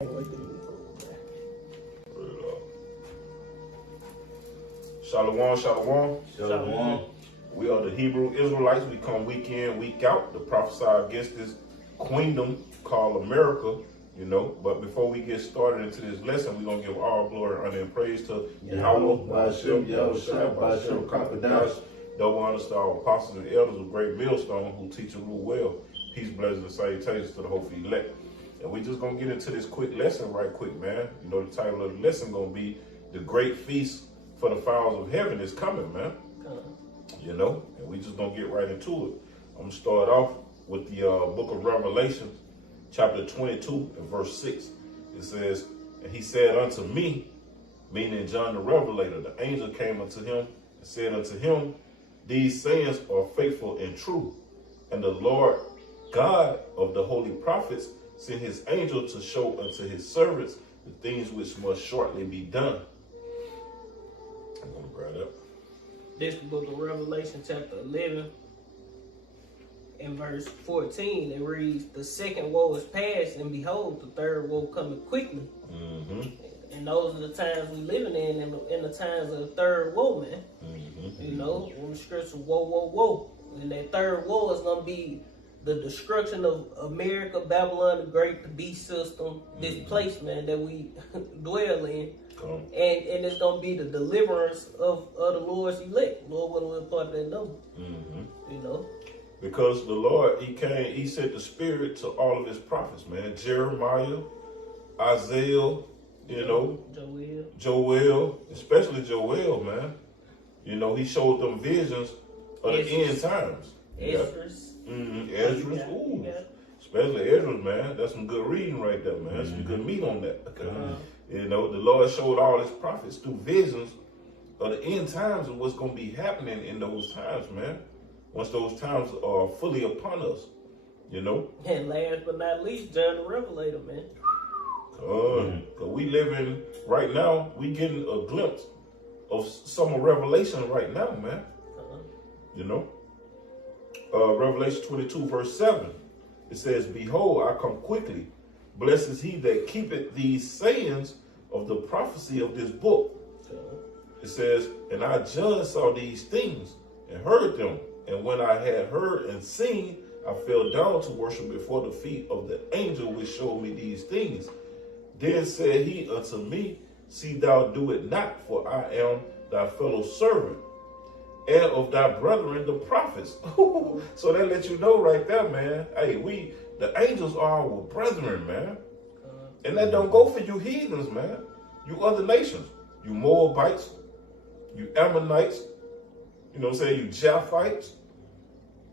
Shalom, shalom. Shalom. We are the Hebrew Israelites. We come week in, week out to prophesy against this queendom called America, you know. But before we get started into this lesson, we're going to give all glory, honor, and praise to Yahweh, Ba'ashem, Yahushua, Ba'ashem, Kakadash, double honors to our apostles and elders of Great Millstone who teach and rule well. Peace, blessings, and salutations to the hopeful elect. And we just going to get into this quick lesson right quick, man. You know, the title of the lesson going to be The Great Feast for the Fowls of Heaven is coming, man. You know, and we just gonna get right into it. I'm gonna start off with the book of Revelation, chapter 22 and verse 6. It says, "And he said unto me," meaning John the Revelator, the angel came unto him and said unto him, "These sayings are faithful and true. And the Lord God of the holy prophets sent his angel to show unto his servants the things which must shortly be done." I'm gonna grab that. This book of Revelation, chapter 11, and verse 14, it reads, "The second woe is past, and behold, the third woe coming quickly." And those are the times we living in the times of the third woe, man. You know, when the scripture, woe, woe, woe. And that third woe is going to be the destruction of America, Babylon, the great, the beast system, this place, man, that we dwell in. And it's gonna be the deliverance of the Lord's elect. Lord, what we're part of that number. You know, because the Lord, he sent the Spirit to all of his prophets, man. Jeremiah, Isaiah, you know, Joel, especially Joel, man. You know, he showed them visions of the end times. Esdras. Esdras, especially Esdras, man. That's some good reading right there, man. That's some good meat on that. You know, the Lord showed all his prophets through visions of the end times and what's going to be happening in those times, man. Once those times are fully upon us, you know. And last but not least, John the Revelator, man. Cause we living right now, we getting a glimpse of some of Revelation right now, man. You know. Revelation 22 verse 7, it says, "Behold, I come quickly. Blessed is he that keepeth these sayings of the prophecy of this book." It says, "And I just saw these things and heard them. And when I had heard and seen, I fell down to worship before the feet of the angel which showed me these things. Then said he unto me, See thou do it not, for I am thy fellow servant, and of thy brethren the prophets." So that lets you know right there, man. Hey, the angels are our brethren, man. And that don't go for you heathens, man. You other nations. You Moabites. You Ammonites. You know what I'm saying? You Japhites.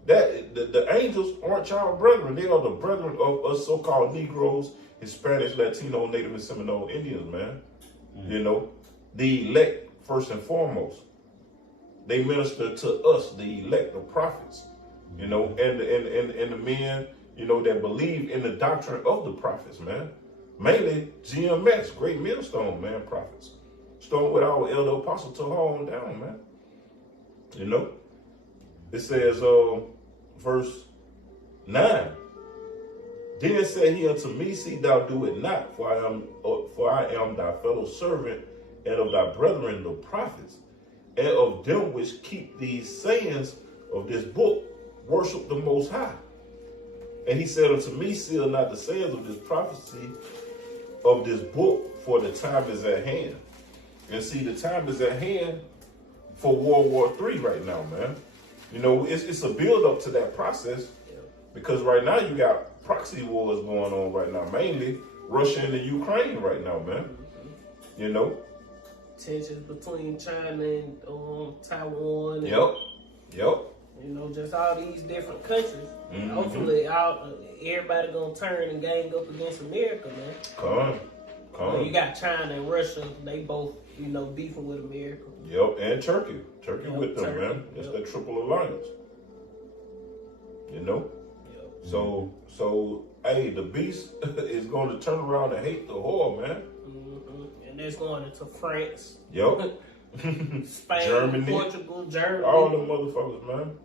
The angels aren't y'all brethren. They are the brethren of us so-called Negroes, Hispanics, Latino, Native and Seminole Indians, man. You know, the elect first and foremost. They minister to us, the elect, the prophets. You know, and the men, you know, that believe in the doctrine of the prophets, man. Mainly GMS, Great Millstone, man, prophets. Stone with our elder apostle to hold down, man. You know, it says, verse 9, "Then said he unto me, See thou do it not, for I am thy fellow servant, and of thy brethren the prophets, and of them which keep these sayings of this book, worship the Most High. And he said unto me, Seal not the sayings of this prophecy of this book, for the time is at hand." And see, the time is at hand for World War III right now, man. You know, it's a build up to that process, because right now you got proxy wars going on right now, mainly Russia and the Ukraine right now, man. You know, tensions between China and Taiwan. And, Yep. You know, just all these different countries. Hopefully, everybody gonna turn and gang up against America, man. Come. You got China and Russia. They both, you know, beefing with America. Yep, and Turkey with them, man. It's that triple alliance. You know. So, hey, the beast is going to turn around and hate the whore, man. And that's going into France. Yep. Spain, Germany, Portugal, Germany. all them motherfuckers, man.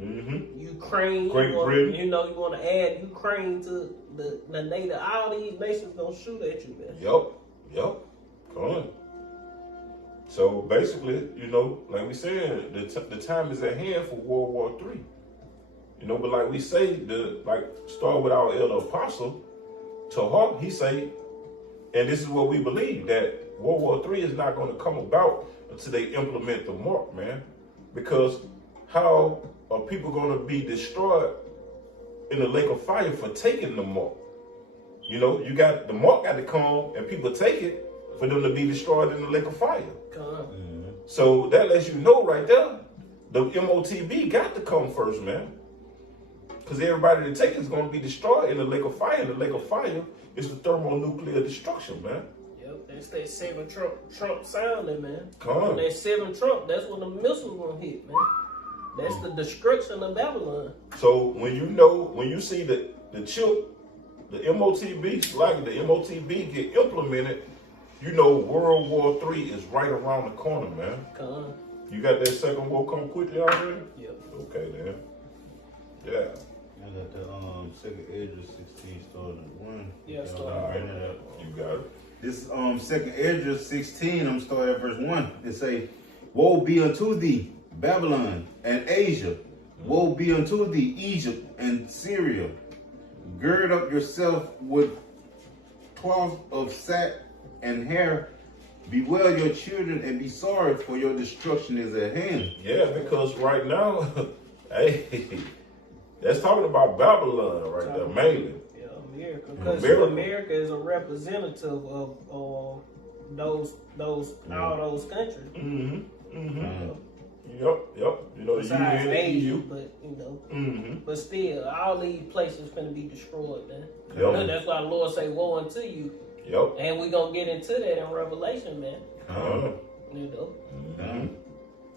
Ukraine, Great Britain. You want to add Ukraine to the NATO. All these nations gonna shoot at you, man. Yep. Come on. So basically, like we said, the time is at hand for World War III. But like we say, start with our elder apostle, Tahar, he say, and this is what we believe, that World War III is not going to come about until they implement the mark, man. Because how are people going to be destroyed in the lake of fire for taking the mark? You got the mark got to come and people take it for them to be destroyed in the lake of fire. So that lets you know right there, the MOTB got to come first, man. Because everybody that take it is going to be destroyed in the lake of fire. And the lake of fire is the thermonuclear destruction, man. Yep, that's that 7 Trump sounding, man. Come on. That 7 Trump, that's when the missiles gonna hit, man. That's the destruction of Babylon. So when you see the chip, the MOTB, like the MOTB get implemented, World War III is right around the corner, man. Come on. You got that second war come quickly already? Yep. Okay, then. Yeah. I got the second Ezra 16 started at 1. Yeah, You got it. This second Ezra 16, I'm starting at verse 1. It say, "Woe be unto thee, Babylon and Asia. Woe be unto thee, Egypt and Syria. Gird up yourself with cloth of sack and hair. Bewail your children and be sorry, for your destruction is at hand." Yeah, because right now, hey, that's talking about Babylon right there, mainly. Yeah, America. Because America is a representative of all those countries. Yep. Besides UN, Asia, EU. but but still, all these places finna be destroyed, man. Yep. That's why the Lord say, "Woe unto you." Yep. And we gonna get into that in Revelation, man.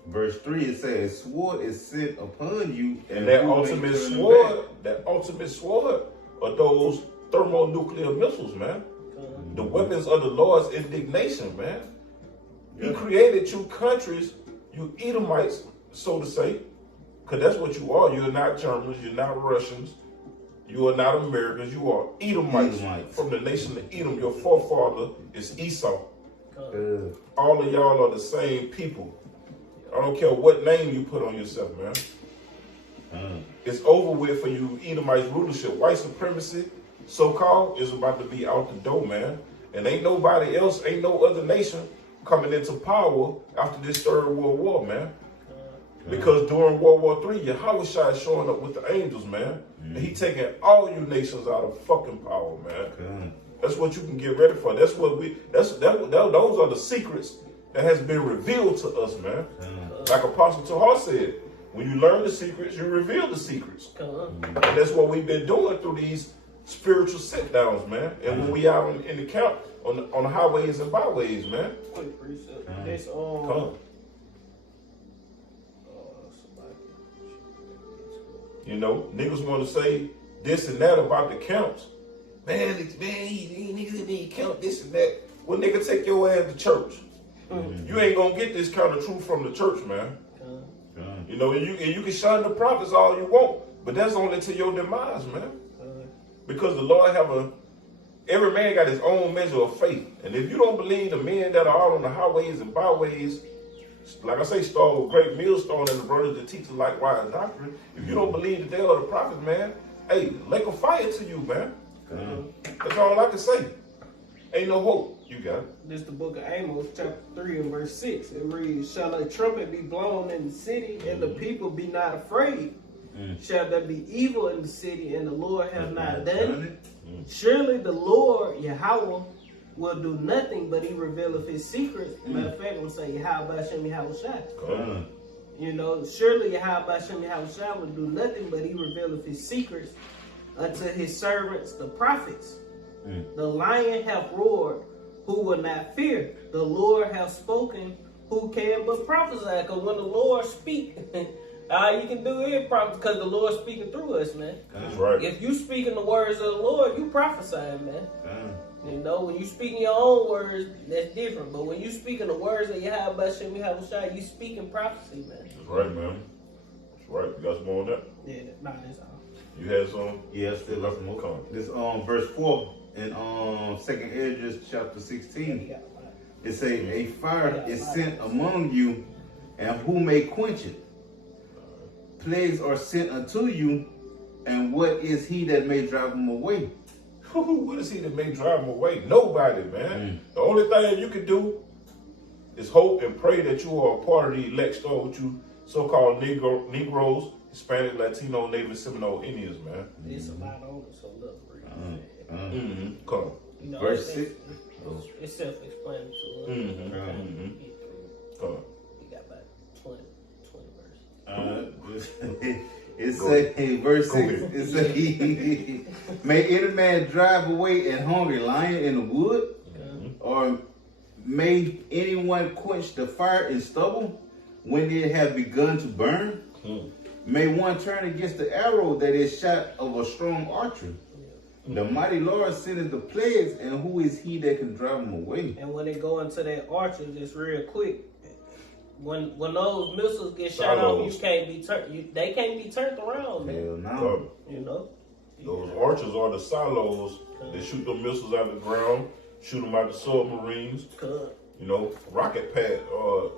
Verse 3, it says, "Sword is sent upon you, and that ultimate sword are those thermonuclear missiles, man. The weapons of the Lord's indignation, man. He created you countries, you Edomites, so to say, because that's what you are. You're not Germans, you're not Russians, you are not Americans, you are Edomites. From the nation of Edom. Your forefather is Esau. All of y'all are the same people. I don't care what name you put on yourself, man. It's over with for you Edomites rulership. White supremacy, so-called, is about to be out the door, man. And ain't nobody else, ain't no other nation coming into power after this Third World War, man. Because during World War III, Yahushua is showing up with the angels, man. And he taking all you nations out of fucking power, man. That's what you can get ready for. That's what those are the secrets that has been revealed to us, man. Like Apostle Tahar said, when you learn the secrets, you reveal the secrets. And that's what we've been doing through these spiritual sit-downs, man. And when we out in the camp, on the highways and byways, man. Quick precept. This niggas want to say this and that about the camps. Man, niggas need count this and that. Well, nigga, take your ass to church. You ain't gonna get this kind of truth from the church, man. And you can shun the prophets all you want, but that's only to your demise, man. Because the Lord every man got his own measure of faith. And if you don't believe the men that are out on the highways and byways, like I say, start with great millstone and the brothers that teach likewise doctrine. If you don't believe that they are the prophets, man, hey, lake of fire to you, man. That's all I can say. Ain't no hope. You got it. This is the book of Amos, chapter 3 and verse 6. It reads, "Shall a trumpet be blown in the city, and the people be not afraid? Shall there be evil in the city, and the Lord have not done it? Surely the Lord, Yahweh, will do nothing, but he revealeth his secrets." Matter of fact, we'll say Yahweh Bashem Yahweh Shai. Surely Yahweh Bashem Yahweh Shai will do nothing, but he revealeth his secrets unto his servants, the prophets. The lion hath roared, who will not fear? The Lord hath spoken, who can but prophesy? Because when the Lord speak, all you can do is prophesy, because the Lord speaking through us, man. That's right. If you speaking the words of the Lord, you prophesying, man. When you speaking your own words, that's different. But when you speaking the words of Yahweh Bashem Yahweh Shai, you speaking prophecy, man. That's right, man. That's Right? You got some more on that? Yeah, nah, that's all. You had some? Yeah, still got some more. Come on. This verse 4 in 2nd Esdras chapter 16. It say, a fire is sent among you, and who may quench it? Plagues are sent unto you, and what is he that may drive them away? What is he that may drive them away? Nobody, man. The only thing you can do is hope and pray that you are a part of the elect store with you so-called Negroes, Hispanic, Latino, Native, Seminole Indians, man. It's a lot on it, so look. Come on. You know, Verse 6. it's self-explanatory. Come on. You got about 20 verses. It say, verse 6, it say, may any man drive away an hungry lion in the wood? Or may anyone quench the fire in stubble when it have begun to burn? May one turn against the arrow that is shot of a strong archer? The mighty Lord sendeth the plagues, and who is he that can drive them away? And when they go into that archers, it's real quick. When those missiles get shot off, you can't be turned. They can't be turned around, man. Hell no. You know. Those archers are the silos. They shoot the missiles out of the ground, shoot them out the submarines. You know, rocket pad,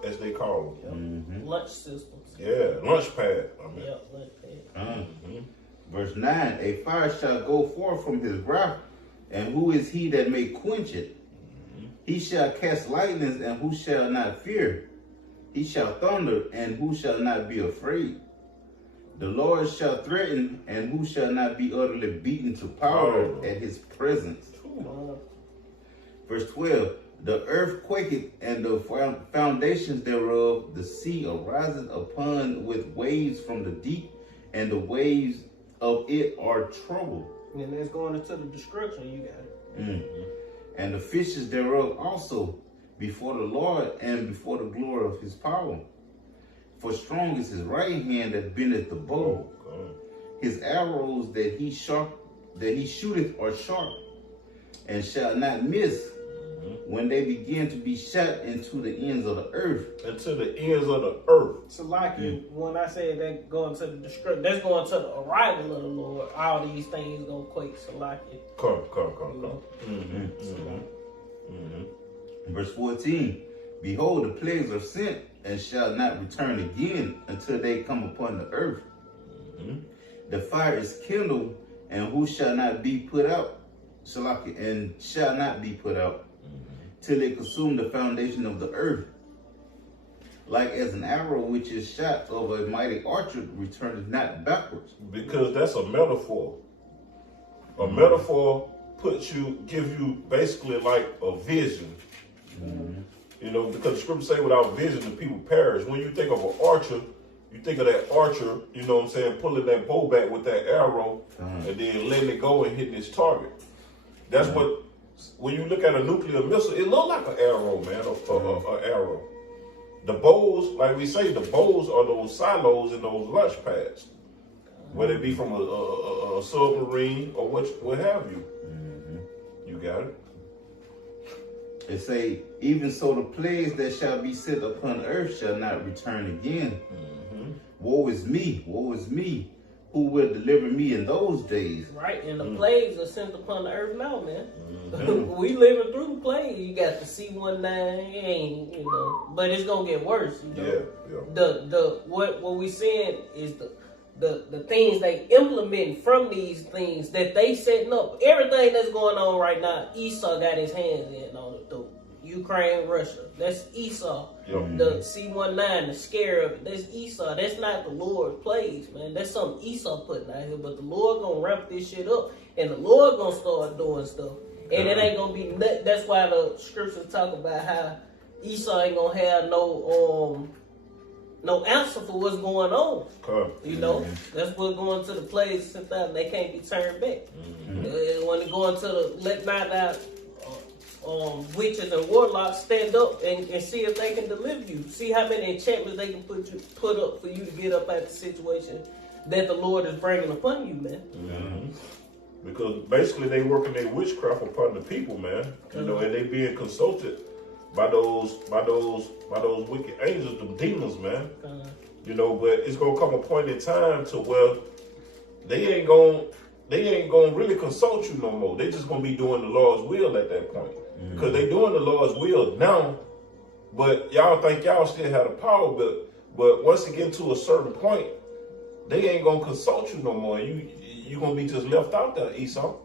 as they call them. Lunch systems. Yeah, launch pad. Yeah, lunch pad. Verse 9, a fire shall go forth from his wrath, and who is he that may quench it? He shall cast lightnings, and who shall not fear? He shall thunder, and who shall not be afraid? The Lord shall threaten, and who shall not be utterly beaten to powder at his presence? Verse 12, the earth quaketh, and the foundations thereof, the sea ariseth upon with waves from the deep, and the waves of it are troubled. And that's going into the destruction. You got it. And the fishes thereof also before the Lord, and before the glory of his power. For strong is his right hand that bendeth the bow. His arrows that he shooteth are sharp, and shall not miss. When they begin to be shot into the ends of the earth. Into the ends of the earth. So like when I say that going to the destruction, that's going to the arrival of the Lord. All these things gonna quake. So like it. Come. Verse 14, behold, the plagues are sent, and shall not return again until they come upon the earth. The fire is kindled, and who shall not be put out? And shall not be put out, till it consume the foundation of the earth. Like as an arrow which is shot of a mighty archer returneth not backwards. Because that's a metaphor. A metaphor gives you basically like a vision. You know, because the scripture say without vision the people perish. When you think of an archer, you think of that archer, you know what I'm saying, pulling that bow back with that arrow and then letting it go and hitting its target. That's what, when you look at a nuclear missile, it looks like an arrow, man, an arrow. The bows, like we say, the bows are those silos and those launch pads, whether it be from a submarine or what have you. You got it. It say, even so the plagues that shall be sent upon earth shall not return again. Woe is me, who will deliver me in those days? Right, and the plagues are sent upon the earth now, man. We living through the plague. You got the C-19, you know, but it's gonna get worse. You know? What we seeing is the things they implementing from these things that they setting up. Everything that's going on right now, Esau got his hands in on it. The Ukraine, Russia, that's Esau. The C-19, the scare of it, that's Esau. That's not the Lord's plagues, man. That's something Esau putting out here. But the Lord gonna ramp this shit up, and the Lord gonna start doing stuff. And it ain't gonna be. That's why the scriptures talk about how Esau ain't gonna have no answer for what's going on. You know, that's what's going to the plagues since they can't be turned back. When they go into the let not out witches and warlocks, stand up and see if they can deliver you. See how many enchantments they can put up for you to get up out the situation that the Lord is bringing upon you, man. Because basically they working their witchcraft upon the people, man. You know, and they being consulted by those wicked angels, them demons, man. You know, but it's gonna come a point in time to where they ain't gonna really consult you no more. They just gonna be doing the Lord's will at that point. Because they doing the Lord's will now, but y'all think y'all still have the power, but once it get to a certain point, they ain't gonna consult you no more. You gonna be just left out there, Esau.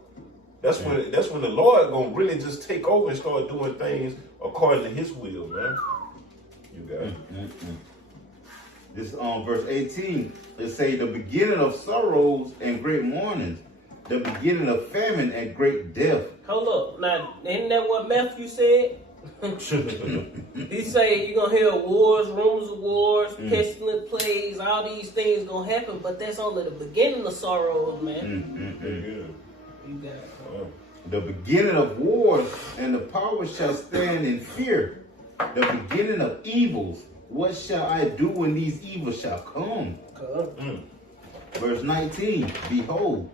That's when the Lord gonna really just take over and start doing things according to His will, man. You got it. This verse 18, it say the beginning of sorrows and great mournings, the beginning of famine and great death. Hold up. Now, isn't that what Matthew said? He say you're going to hear wars, rumors of wars, pestilent plagues, all these things going to happen, but that's only the beginning of sorrows, man. You got it. The beginning of wars and the power shall stand in fear. The beginning of evils. What shall I do when these evils shall come? Verse 19, behold,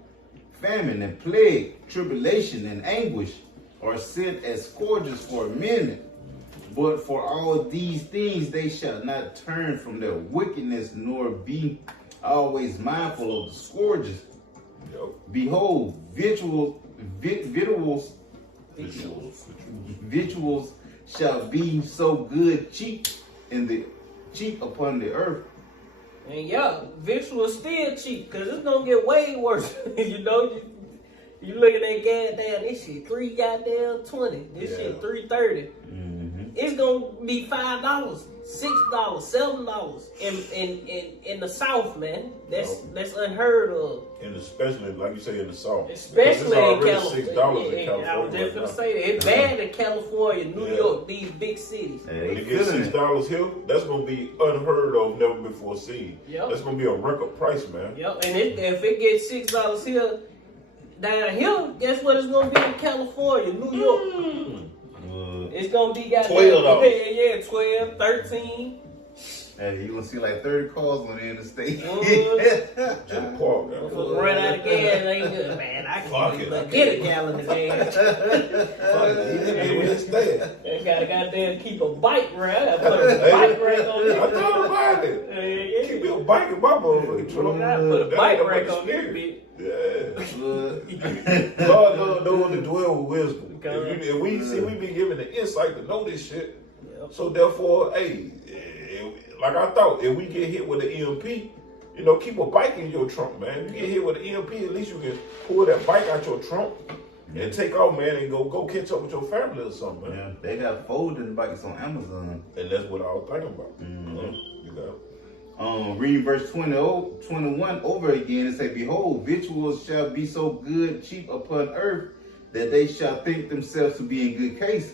famine and plague, tribulation and anguish are sent as scourges for a minute. But for all these things they shall not turn from their wickedness, nor be always mindful of the scourges. Behold, victuals shall be so good cheap upon the earth. And yeah, victual is still cheap because it's gonna get way worse. You know, you look at that goddamn this shit $3 goddamn 20. This shit $3.30. It's gonna be $5, $6, $7 in the South, man. That's unheard of. And especially, like you say, in the South. Especially in California. $6 in California. I was just gonna say that. It's bad in California, New York, these big cities. When you get $6 here, that's gonna be unheard of, never before seen. Yep. That's gonna be a record price, man. Yep. And if it gets $6 here, down here, guess what it's gonna be in California, New York? It's gonna be got $12. Yeah, 12, 13. And you gonna see like 30 cars on the interstate. Just park. Run out of gas, ain't good, man. I can't even get a gallon of gas. I gotta goddamn keep a bike rack. I gotta put a bike rack on it. I thought about it. Keep me a bike in my motherfucking truck. I put a bike rack on this bitch. Yeah. God knows to dwell with wisdom. If we been given the insight to know this shit. Yep. So therefore, hey, like I thought, if we get hit with the EMP, you know, keep a bike in your trunk, man. If you get hit with the EMP, at least you can pull that bike out your trunk and take off, man, and go catch up with your family or something, man. Yeah, they got folding bikes on Amazon. And that's what I was thinking about. You got read verse 21 over again and say, behold, victuals shall be so good cheap upon earth that they shall think themselves to be in good case.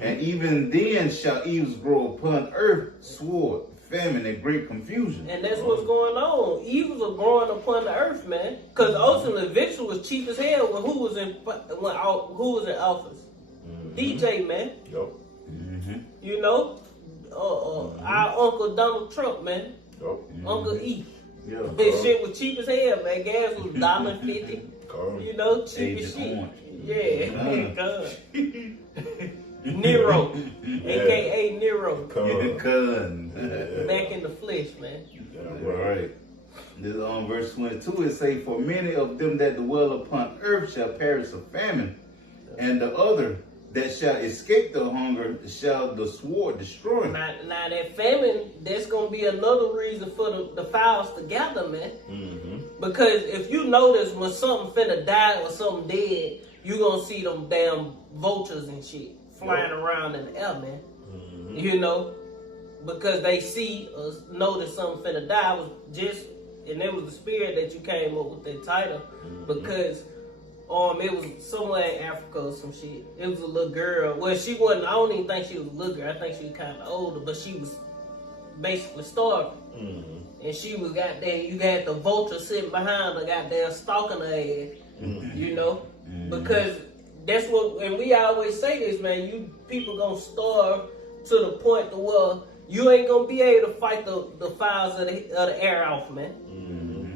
And even then shall evils grow upon earth, sword, famine, and great confusion. And that's what's going on. Evils are growing upon the earth, man. Because ultimately, victual was cheap as hell when who was in office? DJ, man. Yep. You know, our Uncle Donald Trump, man. Yep. Uncle E. Yeah. This shit was cheap as hell, man. Gas was $1.50. You know, cheap as shit. Orange. Yeah, God. Nero, aka Nero. Back in the flesh, man. Right. This on verse 22 it say, for many of them that dwell upon earth shall perish of famine, and the other that shall escape the hunger shall the sword destroy. Now that famine, that's gonna be another reason for the fowls to gather, man. Because if you notice when something finna die or something dead, you gonna see them damn vultures and shit flying around in the air, man. You know, because they see or know that something finna die. And it was the spirit that you came up with that title, because it was somewhere in Africa or some shit. It was a little girl. Well, she wasn't. I don't even think she was a little girl. I think she was kind of older, but she was basically starving. And she was goddamn. You had the vulture sitting behind her, goddamn stalking her ass. You know, because that's what. And we always say this, man. You people gonna starve to the point to where you ain't gonna be able to fight the fowls of the air off, man.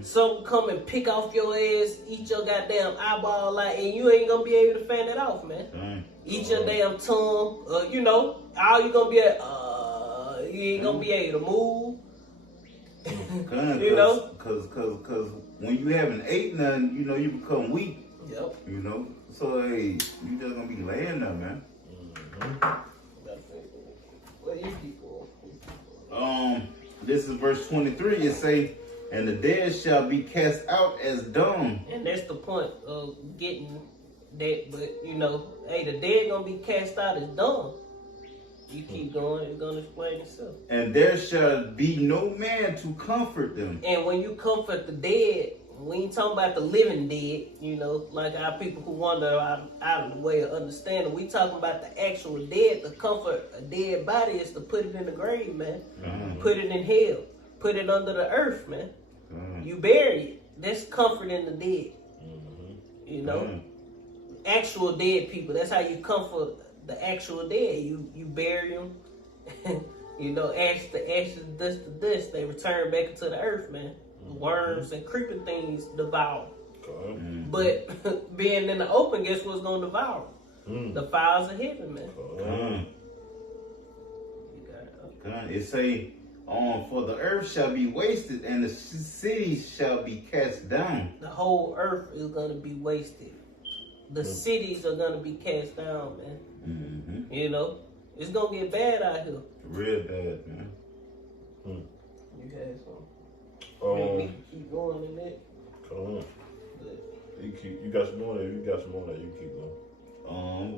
Some come and pick off your ass, eat your goddamn eyeball, and you ain't gonna be able to fan it off, man. Eat your damn tongue, you know. All you gonna be you ain't gonna be able to move. You know? Cause when you haven't ate nothing, you know, you become weak. Yep. You know? So, hey, you just gonna be laying there, man. Well, you keep going. This is verse 23. It say, and the dead shall be cast out as dung. And that's the point of getting that. But, you know, hey, the dead gonna be cast out as dung. You keep going, it's gonna explain itself. And there shall be no man to comfort them. And when you comfort the dead, we ain't talking about the living dead, you know, like our people who wander out of the way of understanding. We talking about the actual dead. To comfort a dead body is to put it in the grave, man. Put it in hell. Put it under the earth, man. You bury it. That's comforting the dead. You know? Actual dead people. That's how you comfort the actual dead. You bury them. You know, ash to ashes, dust to dust. They return back into the earth, man. Worms and creeping things devour. But being in the open, guess what's gonna devour? The fowls of heaven, man. It say, for the earth shall be wasted, and the cities shall be cast down. The whole earth is gonna be wasted. The cities are gonna be cast down, man. You know, it's gonna get bad out here. Real bad, man. You had some. Um, Keep going in that. Come on. You got some more there. You got some more there. You keep going.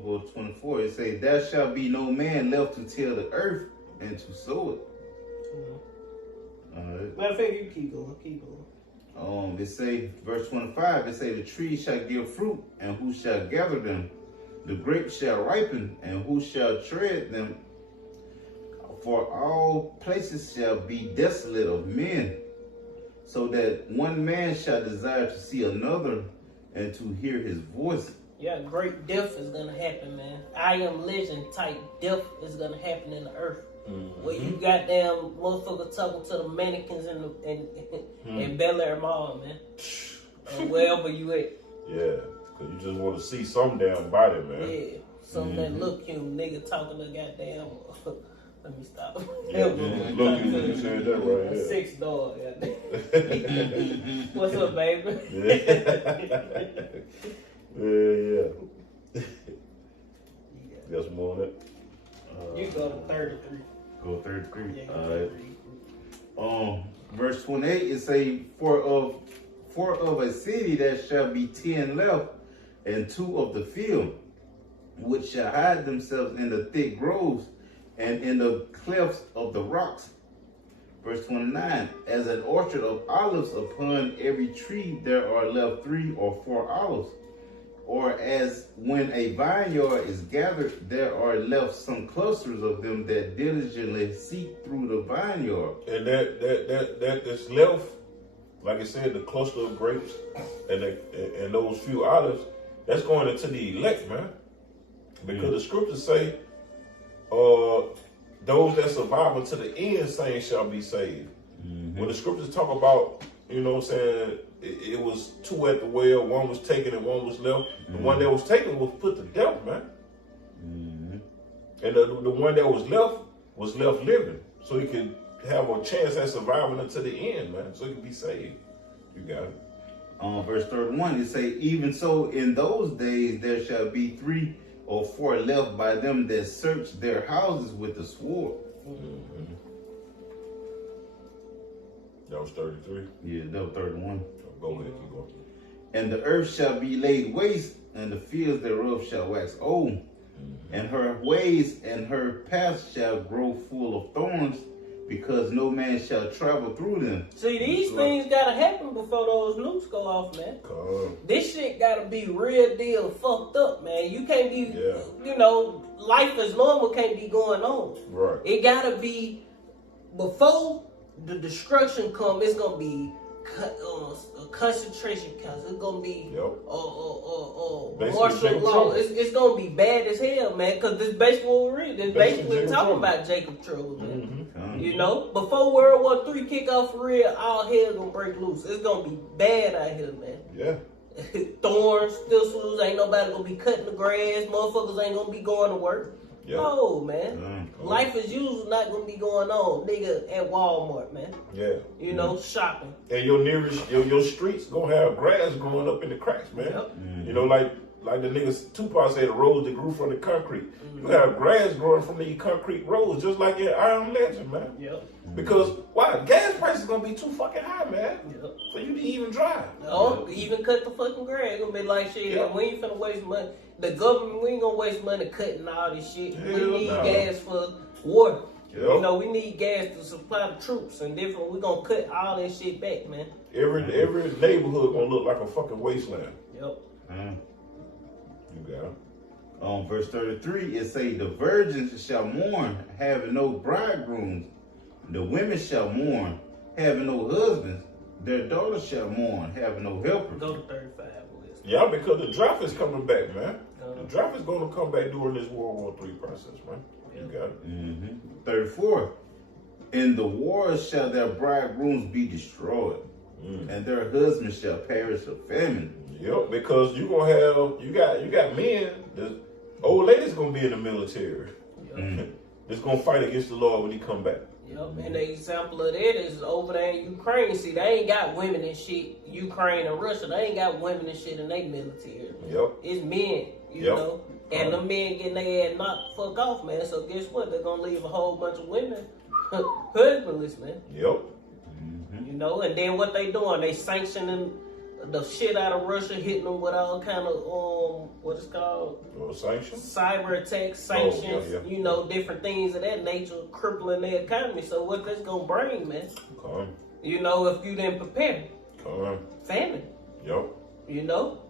We'll go to 24. It say, there shall be no man left to till the earth and to sow it. Alright. Matter of fact, you keep going. Keep going. It say, verse 25, it say, the trees shall give fruit, and who shall gather them? The grapes shall ripen, and who shall tread them? For all places shall be desolate of men, so that one man shall desire to see another and to hear his voice. Yeah, great death is gonna happen, man. I am legend type death is gonna happen in the earth. Where you goddamn motherfucker talking to the mannequins in Bel Air Mall, man. Or wherever you at. Yeah, cause you just want to see some damn body, man. Yeah, something that look cute, nigga talking to goddamn. Let me stop. Yeah, look, you said that right here. 6 dog. What's up, baby? Yeah. Got some more on that? You go to 33. Go 33. Yeah, go All right. 33. Verse 28, it say, for of a city there shall be 10 left, and 2 of the field, which shall hide themselves in the thick groves and in the clefts of the rocks. Verse 29, as an orchard of olives, upon every tree there are left 3 or 4 olives. Or as when a vineyard is gathered, there are left some clusters of them that diligently seek through the vineyard. And that is left, like I said, the cluster of grapes and those few olives, that's going into the elect, man. Because the scriptures say, those that survive unto the end, saints shall be saved. When the scriptures talk about, you know what I'm saying, it was 2 at the well, 1 was taken and 1 was left. The one that was taken was put to death, man. And the one that was left living. So he could have a chance at surviving until the end, man. So he could be saved. You got it. Verse 31, it say, even so in those days there shall be 3 or 4 left by them that search their houses with the sword. That was 33. Yeah, that was 31. Go ahead, keep going. And the earth shall be laid waste, and the fields thereof shall wax old. And her ways and her paths shall grow full of thorns, because no man shall travel through them. See, these things gotta happen before those nukes go off, man. This shit gotta be real deal fucked up, man. You can't be, you know, life as normal can't be going on. Right. It gotta be, before the destruction come, it's gonna be a concentration camp. It's gonna be martial law. It's gonna be bad as hell, man. Cause this basically what we're reading. This basically talking about Jacob trouble, man. You know, before World War III kick off for real, all hell gonna break loose. It's gonna be bad out here, man. Yeah. Thorns, thistles, ain't nobody gonna be cutting the grass. Motherfuckers ain't gonna be going to work. Yep. No, man. Life as usual not gonna be going on, nigga, at Walmart, man. Yeah. You know, shopping. And your nearest, your streets gonna have grass growing up in the cracks, man. Yep. You know, like the niggas Tupac said, the roads that grew from the concrete. You have grass growing from the concrete roads, just like in Iron Legend, man. Yep. Because why? Gas prices gonna be too fucking high, man. Yep. For you to even drive. Oh, even cut the fucking grass. Gonna be like shit. Yep. We ain't finna waste money. The government, we ain't gonna waste money cutting all this shit. Hell we need no. gas for water. Yep. You know, we need gas to supply the troops and different. We gonna cut all that shit back, man. Every neighborhood gonna look like a fucking wasteland. Yep. You got it. On verse 33, it say, the virgins shall mourn, having no bridegrooms. The women shall mourn, having no husbands. Their daughters shall mourn, having no helpers. Go to 35, boys. Yeah, because the draft is coming back, man. The draft is gonna come back during this World War III process, man. You got it. 34, in the wars shall their bridegrooms be destroyed, and their husbands shall perish of famine. Yep, because you gonna have you got men. The old ladies gonna be in the military. Yep. That's gonna fight against the Lord when he come back. Yep. And the example of that is over there in Ukraine. See, they ain't got women and shit. Ukraine and Russia, they ain't got women and shit in their military. Yep. It's men, you know. And the men getting their ass knocked fuck off, man. So guess what? They're gonna leave a whole bunch of women husbandless, man. Yep. You know, and then what they doing? They sanctioning the shit out of Russia, hitting them with all kind of what it's called, Sanctions. cyber attacks, sanctions, yeah. you know, different things of that nature, crippling their economy. So what that's gonna bring, man? Come. You know, if you didn't prepare, Come. famine. Yep. You know.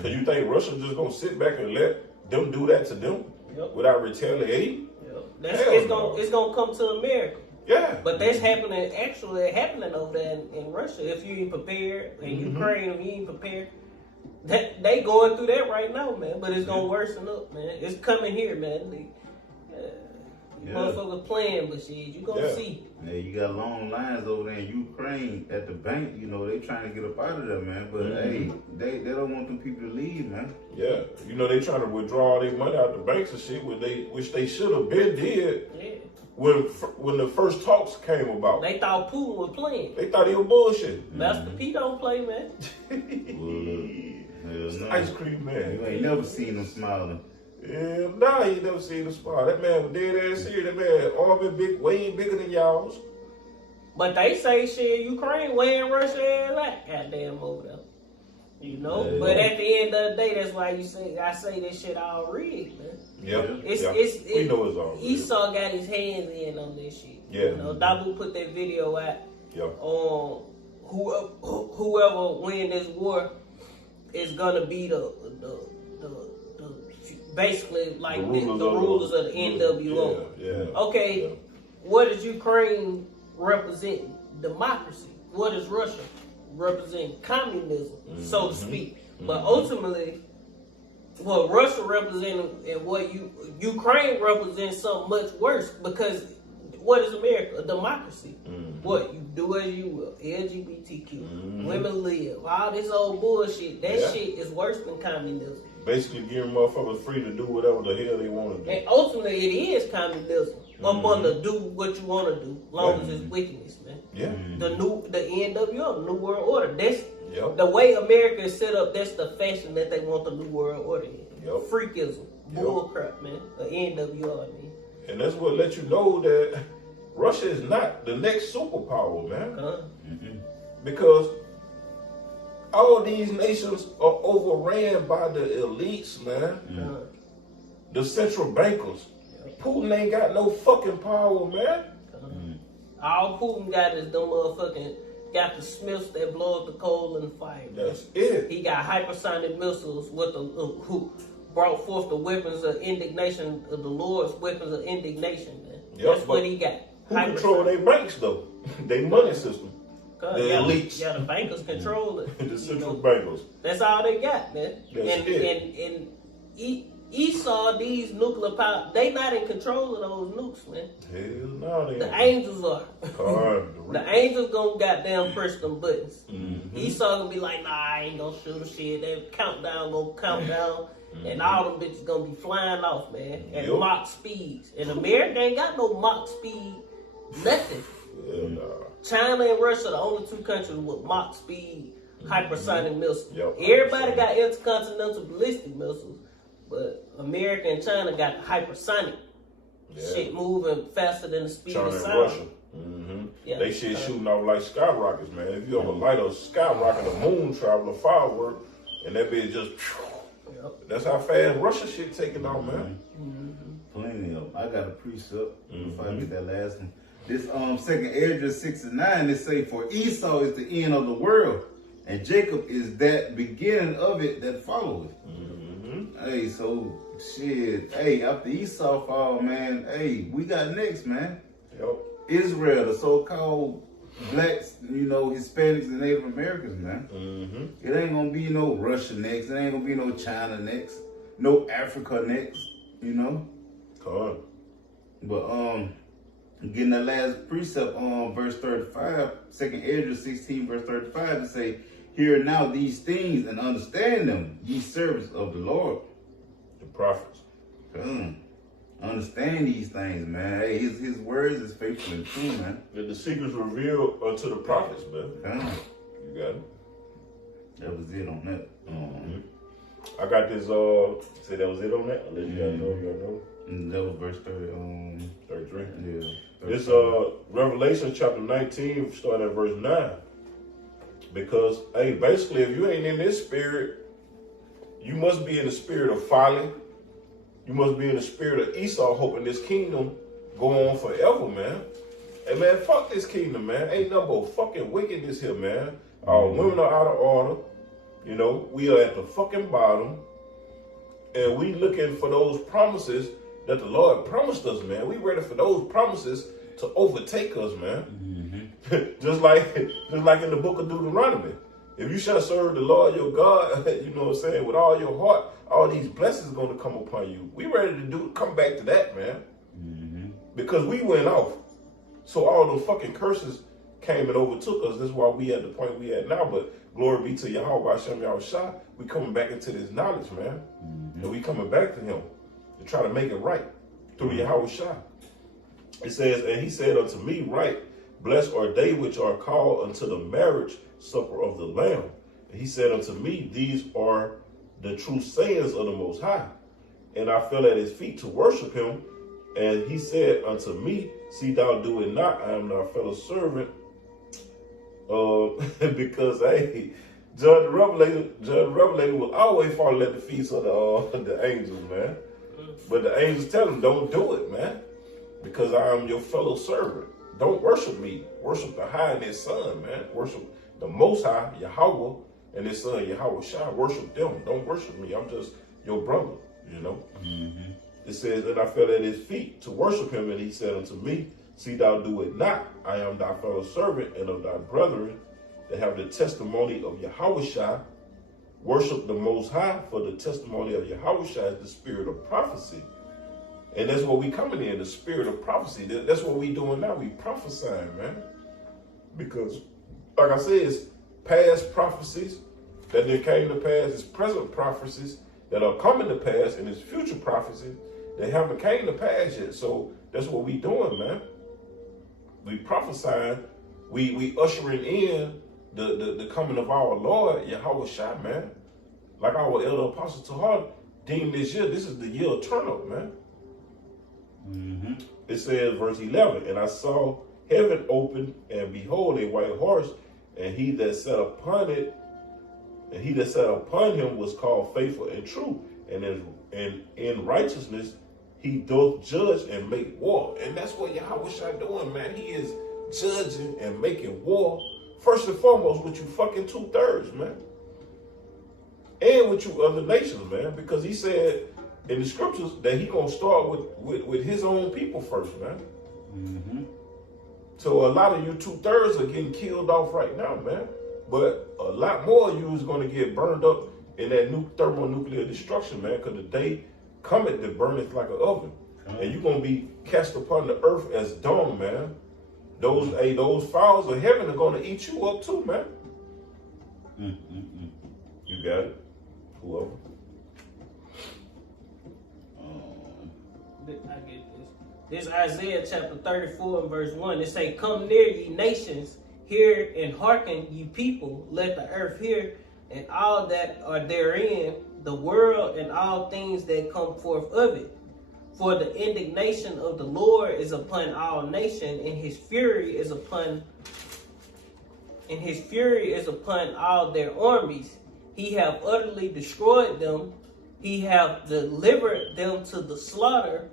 Cause you think Russia just gonna sit back and let them do that to them without retaliating? Yep. That's Hell it's gonna come to America. Yeah. But that's happening over there in Russia. If you ain't prepared, in Ukraine, if you ain't prepared, they going through that right now, man. But it's gonna worsen up, man. It's coming here, man. Motherfuckers playing, but shit, you gonna see. Yeah, you got long lines over there in Ukraine at the bank. You know, they trying to get up out of there, man. But hey, they don't want them people to leave, man. Yeah. You know, they trying to withdraw all their money out the banks and shit, which they should have been did. Yeah. When the first talks came about. They thought Putin was playing. They thought he was bullshit. Master P don't play, man. It's ice cream man. You ain't never seen him smiling. Yeah, nah, he never seen the spot. That man was dead ass serious. That man arm been big, way bigger than y'all's. But they say shit, Ukraine way in Russia ass like goddamn over there. You know? Yeah. But at the end of the day, that's why I say this shit all rigged, man. Yep. We know it's all rigged. Esau got his hands in on this shit. Yeah. You know, Dabu put that video out. Yeah. Whoever win this war is gonna be the basically like the rulers of the NWO. Yeah. Okay, Yeah. what is Ukraine representing? Democracy. What is Russia representing? Communism, so to speak. But ultimately, what Russia representing and what Ukraine represents something much worse, because what is America? A democracy. What? You do as you will. LGBTQ. Women live. All this old bullshit. That shit is worse than communism. Basically giving motherfuckers free to do whatever the hell they want to do. And ultimately, it is communism. Up under do what you want to do, long as it's wickedness, man. Yeah. The NWO, the New World Order. That's Yep. the way America is set up. That's the fashion that they want the New World Order in. Yep. Freakism, bull crap, man. The NWO, I mean. And that's what let you know that Russia is not the next superpower, man. Because all these nations are overran by the elites, man. The central bankers. Putin ain't got no fucking power, man. All Putin got is them motherfucking got the Smiths that blow up the coal and the fire. That's it. He got hypersonic missiles with the who brought forth the weapons of indignation of the Lord's weapons of indignation, man. That's what he got. Who control their banks though? Their money system. The elites. Yeah, the bankers control it. The central bankers. That's all they got, man. That's it. And Esau, these nuclear power, they not in control of those nukes, man. Hell no, they The ain't. angels are. God, The angels gonna goddamn press them buttons. Esau gonna be like, nah, I ain't gonna shoot a shit. That countdown gonna count down. And all them bitches gonna be flying off, man, at Yep. Mach speeds. And America ain't got no Mach speed, nothing. Yeah, nah. China and Russia are the only two countries with Mach speed hypersonic missiles. Yep, Everybody hypersonic. got intercontinental ballistic missiles, but America and China got hypersonic. Yeah. Shit moving faster than the speed China of and sound. Russia. Yeah. They shit shooting off like skyrockets, man. If you ever light a skyrocket, a moon traveler firework, and that bitch just, Yep. that's how fast Russia shit taking off, man. Plenty of them. I got a precept before I get that last one. This second Esdras 6:9, they say, for Esau is the end of the world, and Jacob is that beginning of it that followeth. Hey, so shit. Hey, after Esau fall, man. Hey, we got next, man. Yep. Israel, the so-called blacks, Hispanics and Native Americans, man. It ain't gonna be no Russia next. It ain't gonna be no China next. No Africa next. Come But getting that last precept on verse 35, 2nd Esdras 16, verse 35, to say, hear now these things and understand them, ye servants of the Lord. the prophets. Understand these things, man. Hey, his words is faithful and true, man. Let the secrets revealed unto the prophets, man. You got it. That was it on that. I got this, say that was it on that? I'll let you guys know, you know. And that was verse 30, 33. yeah. This Revelation chapter 19, starting at verse 9. Because, hey, basically, if you ain't in this spirit, you must be in the spirit of folly. You must be in the spirit of Esau, hoping this kingdom go on forever, man. Hey, man, fuck this kingdom, man. Ain't nothing but fucking wickedness here, man. Our women are out of order. We are at the fucking bottom. And we looking for those promises that the Lord promised us, man. We ready for those promises to overtake us, man. just like in the book of Deuteronomy. If you shall serve the Lord your God, you know what I'm saying, with all your heart, all these blessings are going to come upon you. We ready to come back to that, man. Because we went off. So all those fucking curses came and overtook us. That's why we at the point we at now. But glory be to Yahweh, Hashem Yahushua. We coming back into this knowledge, man. And we coming back to him to try to make it right through Yahushua. It says, and he said unto me, right, blessed are they which are called unto the marriage supper of the Lamb. And he said unto me, these are the true sayings of the Most High. And I fell at his feet to worship him. And he said unto me, see thou do it not, I am thy fellow servant. Because, hey, Judge Revelator will always fall at the feet of the angels, man. But the angels tell him, don't do it, man. Because I am your fellow servant. Don't worship me. Worship the High and his Son, man. Worship the Most High, Yahweh, and his Son, Yahushua. Worship them. Don't worship me. I'm just your brother, It says, and I fell at his feet to worship him, and he said unto me, see thou do it not. I am thy fellow servant and of thy brethren that have the testimony of Yahushua. Worship the Most High, for the testimony of Yahushua is the spirit of prophecy. And that's what we coming in, the spirit of prophecy. That's what we doing now. We prophesying, man. Because, like I said, it's past prophecies that then came to pass. It's present prophecies that are coming to pass, and it's future prophecies that haven't came to pass yet. So that's what we doing, man. We prophesying. We ushering in the coming of our Lord, Yahushua, man. Like our elder apostle Tahar deemed this year, this is the year of turn up, man. It says, verse 11, and I saw heaven open, and behold, a white horse, and he that sat upon it, and he that sat upon him was called faithful and true, and in righteousness he doth judge and make war. And that's what Yahushua doing, man. He is judging and making war, first and foremost, with you fucking 2/3, man. And with you other nations, man. Because he said in the scriptures that he gonna start with his own people first, man. So a lot of you 2/3 are getting killed off right now, man. But a lot more of you is gonna get burned up in that thermonuclear destruction, man. Because the day cometh that burneth like an oven. And you're gonna be cast upon the earth as dung, man. Those fowls of heaven are gonna eat you up too, man. You got it. Whoever. I get this. This Isaiah chapter 34 and verse 1. It say, "Come near, ye nations, hear and hearken, ye people. Let the earth hear, and all that are therein, the world and all things that come forth of it. For the indignation of the Lord is upon all nations, and his fury is upon all their armies. He hath utterly destroyed them. He hath delivered them to the slaughter.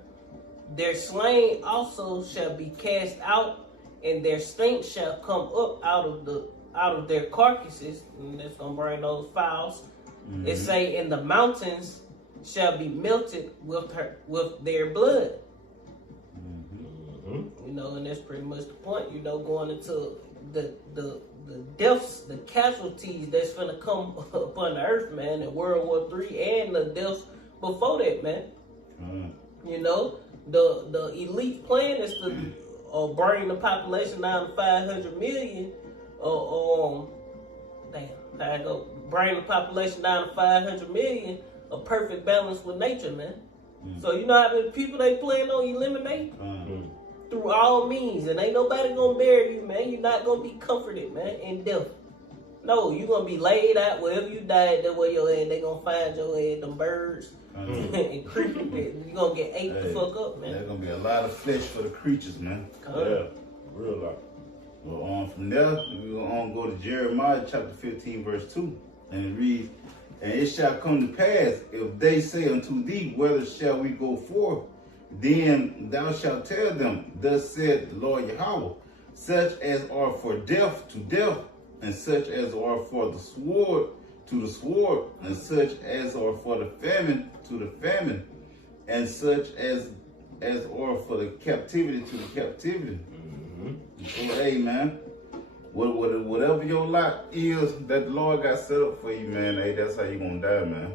Their slain also shall be cast out, and their stink shall come up out of their carcasses." And that's gonna bring those fowls. Mm-hmm. It say, "And the mountains shall be melted with their blood." Mm-hmm. You know, and that's pretty much the point. You know, going into the deaths, the casualties that's gonna come upon the earth, man, in World War III, and the deaths before that, man. You know, the elite plan is to bring the population down to 500 million. Bring the population down to 500 million. A perfect balance with nature, man. So you know how many people they plan on eliminate? Through all means, and ain't nobody gonna bury you, man. You're not gonna be comforted, man, in death. No, you're gonna be laid out wherever you died. That way your head, they gonna find your head, them birds, and creepy. You're gonna get ate the fuck up, man. There's gonna be a lot of flesh for the creatures, man. Yeah, real lot. Well, from there, we're gonna go to Jeremiah chapter 15, verse 2, and it reads, "And it shall come to pass, if they say unto thee, whither shall we go forth? Then thou shalt tell them, thus said the Lord Yahweh, such as are for death to death, and such as are for the sword to the sword, and such as are for the famine to the famine, and such as are for the captivity to the captivity." So, hey, man, whatever your lot is that the Lord got set up for you, man, hey, that's how you gonna die, man.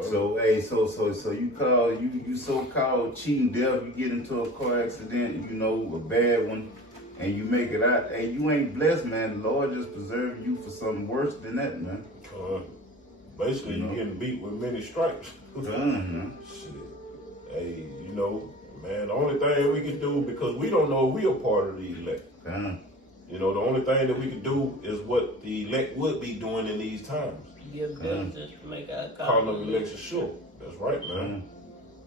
So, hey, so you so-called cheating death, you get into a car accident, you know, a bad one, and you make it out. Hey, you ain't blessed, man. The Lord just preserved you for something worse than that, man. Basically, you getting beat with many stripes. Shit. Hey, you know, man, the only thing we can do, because we don't know if we are part of the elect. You know, the only thing that we can do is what the elect would be doing in these times. Give them just to make our call them election sure. That's right, man.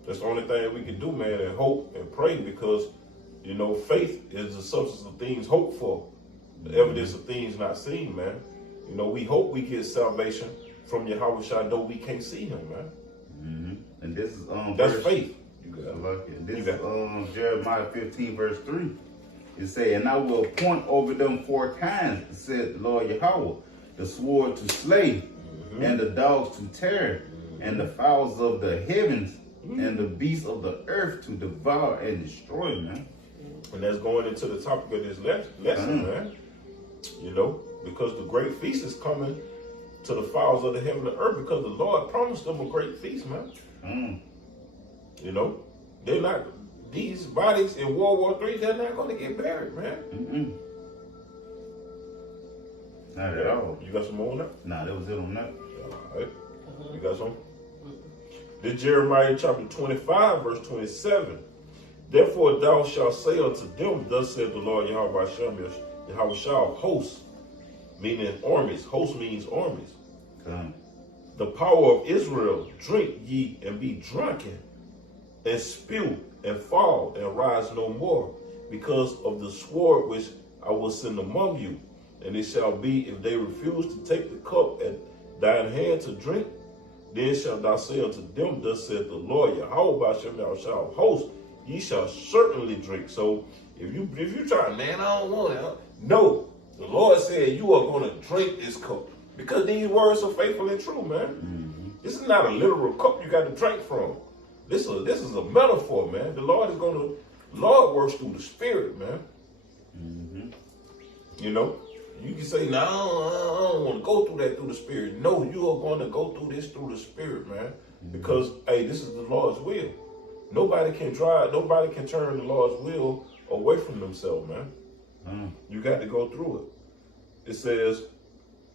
That's the only thing we can do, man, and hope and pray, because, you know, faith is the substance of things hoped for, the evidence of things not seen, man. You know, we hope we get salvation from Yahweh Shai, though we can't see him, man. And this is that's faith. I like it. This is Jeremiah 15, verse 3. It say, "And I will appoint over them 4 kinds, said the Lord Yahweh, the sword to slay, and the dogs to tear, and the fowls of the heavens, and the beasts of the earth to devour and destroy," man. And that's going into the topic of this lesson, man. You know, because the great feast is coming to the fowls of the heaven and earth, because the Lord promised them a great feast, man. You know, they're not, these bodies in World War III, they're not going to get buried, man. Not at all. You got some more on that? Nah, that was it on that. All right. You got some? This Jeremiah chapter 25, verse 27. "Therefore thou shalt say unto them, thus said the Lord Yahweh Shai of hosts," meaning armies. Host means armies. "The power of Israel, drink ye and be drunken, and spew and fall and rise no more, because of the sword which I will send among you. And it shall be, if they refuse to take the cup at thine hand to drink, then shalt thou say unto them, thus said the Lord Yahweh shall host, ye shall certainly drink." So if you try, man, I don't want it. No, the Lord said you are going to drink this cup, because these words are faithful and true, man. This is not a literal cup you got to drink from. This is a metaphor, man. The Lord works through the Spirit, man. You know, you can say, "No, I don't want to go through that through the Spirit." No, you are going to go through this through the Spirit, man. Because, hey, this is the Lord's will. Nobody can turn the Lord's will away from themselves, man. You got to go through it. It says,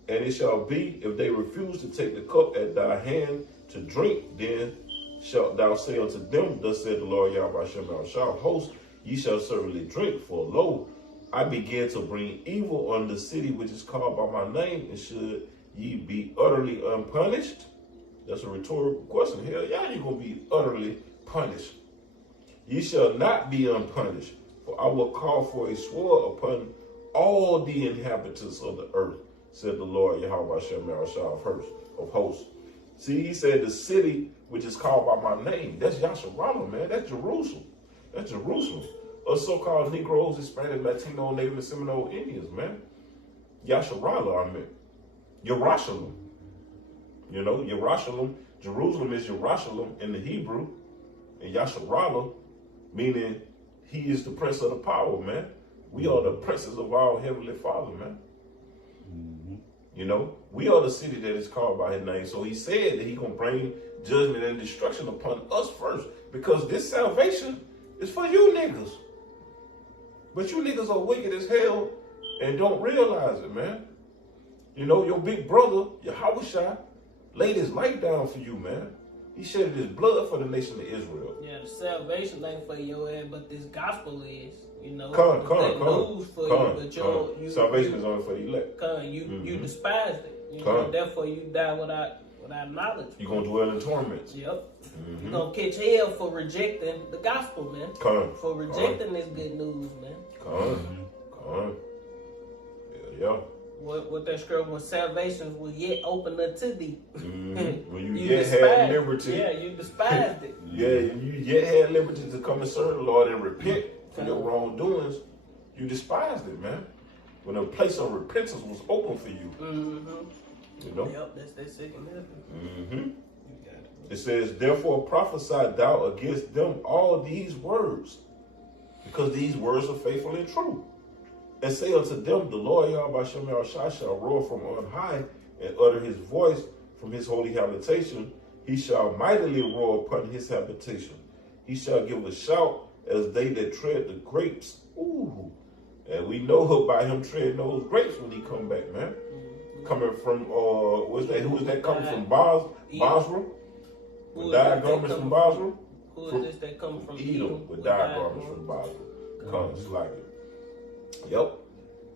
"And it shall be, if they refuse to take the cup at thy hand to drink, then shalt thou say unto them, thus said the Lord Yahweh Shall host, ye shall certainly drink, for lo, I began to bring evil on the city which is called by my name, and should ye be utterly unpunished? That's a rhetorical question. Hell yeah, you're going to be utterly punished. Ye shall not be unpunished, for I will call for a sword upon all the inhabitants of the earth, said the Lord Yahweh Shall of hosts. See, he said the city which is called by my name. That's Yasharallah, man. That's Jerusalem. That's Jerusalem. Us so-called Negroes, Hispanic, Latino, Native, and Seminole Indians, man. Yasharallah, I meant. Yerushalayim. You know, Yerushalayim. Jerusalem is Yerushalayim in the Hebrew. And Yasharallah, meaning he is the prince of the power, man. We are the princes of our heavenly Father, man. You know, we are the city that is called by his name. So he said that he going to bring judgment and destruction upon us first. Because this salvation is for you niggas. But you niggas are wicked as hell and don't realize it, man. You know, your big brother, Yahushua, laid his life down for you, man. He shed his blood for the nation of Israel. Yeah, the salvation ain't for your ass, but this gospel is, you know. Come. News for you, but you salvation is only for the elect. You despised it. You know, therefore you die without knowledge. You're going to dwell in torments. Yep. You're going to catch hell for rejecting the gospel, man. For rejecting this good news, man. Yeah. What that scripture was, salvation was yet open unto thee. When you yet had liberty. Yeah, you despised it. Yeah, you yet had liberty to come and serve the Lord and repent for your wrongdoings. You despised it, man. When a place of repentance was open for you. You know? Yep, that's that second heaven. It says, therefore prophesy thou against them all these words, because these words are faithful and true. And say unto them, the Lord Yahweh shall roar from on high and utter his voice from his holy habitation. He shall mightily roar upon his habitation. He shall give a shout as they that tread the grapes. Ooh. And we know by him treading those grapes when he come back, man. Coming from, who is that coming from? Basra? With dyed garments from Basra? Who is this that coming from Edom? With dyed garments from Basra. Comes like it. Yep.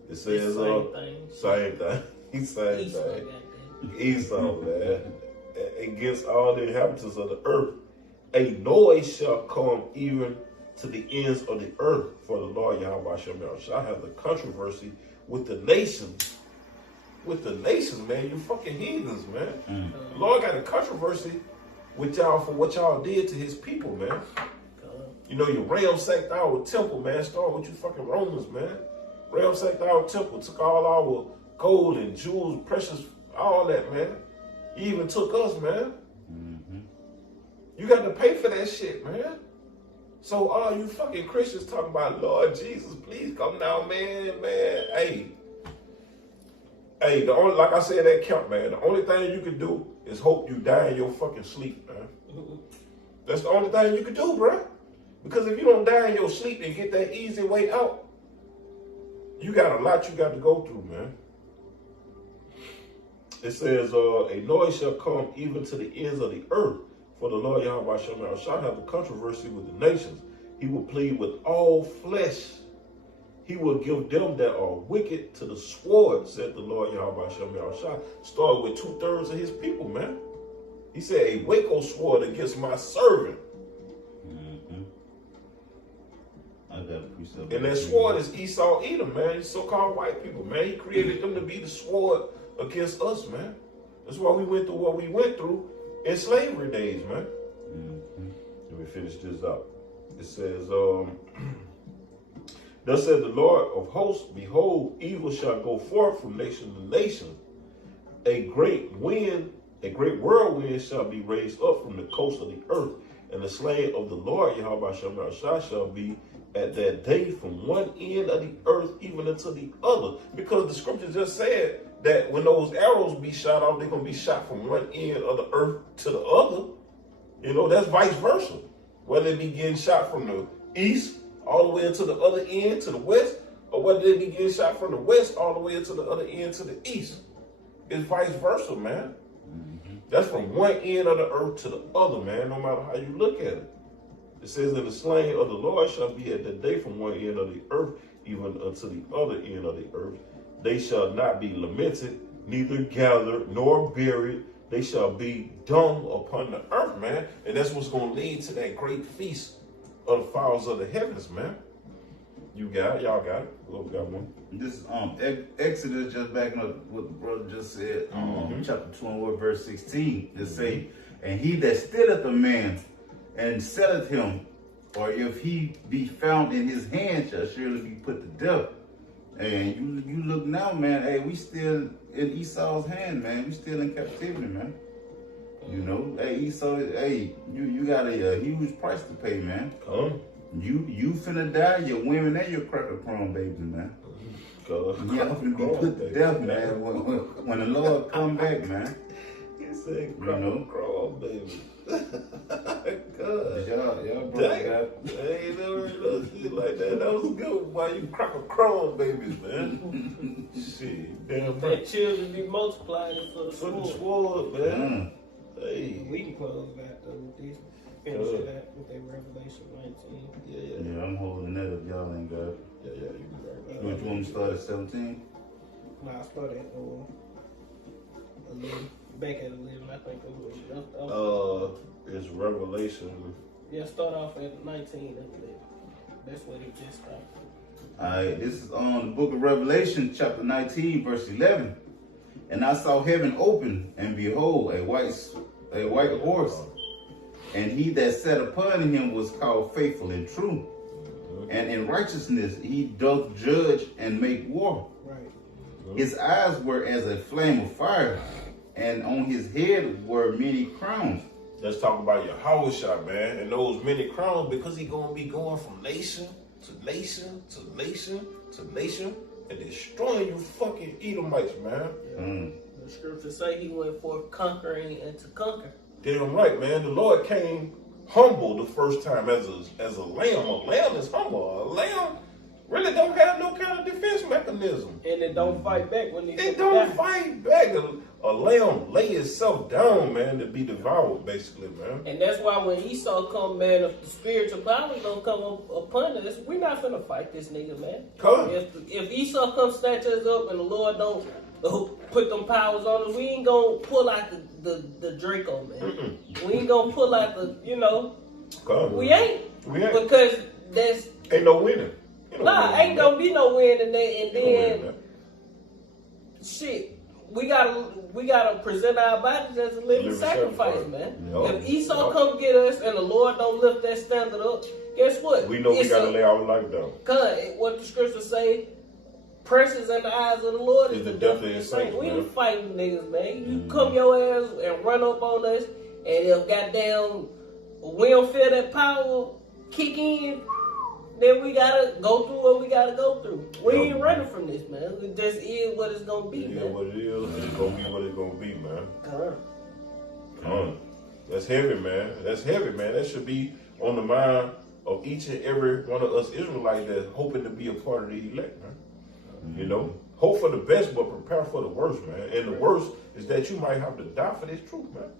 It says, same thing. Same thing. Esau, man. Against all the inhabitants of the earth, a noise shall come even to the ends of the earth, for the Lord Yahweh shall have the controversy with the nations. With the nations, man. You fucking heathens, man. The Lord got a controversy with y'all for what y'all did to his people, man. You know, you ransacked our temple, man. Start with you fucking Romans, man. Ransacked our temple, took all our gold and jewels, precious, all that, man. You even took us, man. You got to pay for that shit, man. So all you fucking Christians talking about, Lord Jesus, please come down, man. Hey, the only, like I said at camp, man, the only thing you can do is hope you die in your fucking sleep, man. That's the only thing you can do, bro. Because if you don't die in your sleep and get that easy way out, you got a lot you got to go through, man. It says, a noise shall come even to the ends of the earth, for the Lord Yahweh shall have a controversy with the nations. He will plead with all flesh. He will give them that are wicked to the sword, said the Lord Yahweh shall. Start with 2/3 of his people, man. He said, a Waco sword against my servant. And that sword is Esau, Edom, man. So-called white people, man. He created them to be the sword against us, man. That's why we went through what we went through in slavery days, man. Let me finish this up. It says, thus said the Lord of hosts, behold, evil shall go forth from nation to nation. A great whirlwind shall be raised up from the coast of the earth, and the slain of the Lord Yahweh shall be at that day from one end of the earth even unto the other. Because the scripture just said that when those arrows be shot off, they're going to be shot from one end of the earth to the other. You know, that's vice versa. Whether it be getting shot from the east all the way into the other end to the west, or whether they be getting shot from the west all the way into the other end to the east. It's vice versa, man. That's from one end of the earth to the other, man, no matter how you look at it. It says that the slain of the Lord shall be at the day from one end of the earth, even unto the other end of the earth. They shall not be lamented, neither gathered nor buried. They shall be dung upon the earth, man. And that's what's going to lead to that great feast of the fowls of the heavens, man. You got it. Y'all got it. Well, we got one. This is Exodus, just backing up what the brother just said, chapter 21, verse 16. It say, and he that stealeth a man and selleth him, or if he be found in his hand, shall surely be put to death. And you look now, man, hey, we still in Esau's hand, man. We still in captivity, man. You know, hey, Esau, hey, you got a huge price to pay, man. You finna die, your women and your cracker crumb babies, man. Y'all finna be put to death, man, when the Lord come back, man. He said cracker crumb babies. God. Y'all brought that. I ain't never heard no shit like that. That was good. Why you cracker crumb babies, man? Shit, damn right. That children be multiplied for the sword, man. Hey. We can close back though with this. Finish it out with that Revelation 19. Yeah, I'm holding that if y'all ain't got it. Yeah, you can right. Which one start at 17? Nah, I started at 11. Back at 11, I think it was. It's Revelation. Yeah, start off at 19 and 11. That's what it just started. Alright, this is on the book of Revelation, chapter 19, verse 11. And I saw heaven open, and behold, a white horse. And he that sat upon him was called Faithful and True. And in righteousness he doth judge and make war. Right. His eyes were as a flame of fire, and on his head were many crowns. Let's talk about your house shot, man, and those many crowns, because he gonna be going from nation to nation to nation to nation and destroying you fucking Edomites, man. The scriptures say he went forth conquering and to conquer. Damn right, man. The Lord came humble the first time as a lamb. A lamb is humble. A lamb really don't have no kind of defense mechanism. And it don't fight back when it don't fight back. A lamb lay itself down, man, to be devoured, basically, man. And that's why when Esau come, man, if the spiritual power gonna come upon us, we're not gonna fight this nigga, man. Come. If Esau comes snatch us up and the Lord don't put them powers on us, we ain't gonna pull out the Draco, man. We ain't gonna pull out the, Come. We ain't. Because that's... Ain't no winning. Ain't gonna be no winning there. And then, shit, we gotta present our bodies as a living sacrifice, man. If Esau come get us and the Lord don't lift that standard up, guess what? We know we gotta lay our life down. What the scriptures say, precious in the eyes of the Lord is the death of his saints. We ain't fighting niggas, man. You come your ass and run up on us, and if goddamn we don't feel that power kick in, then we gotta go through what we gotta go through. We ain't running from this, man. It just is what it's gonna be, man. What it is. It's gonna be what it's gonna be, man. Come on. That's heavy, man. That's heavy, man. That should be on the mind of each and every one of us Israelites that's hoping to be a part of the elect, man. Hope for the best, but prepare for the worst, man. And the worst is that you might have to die for this truth, man.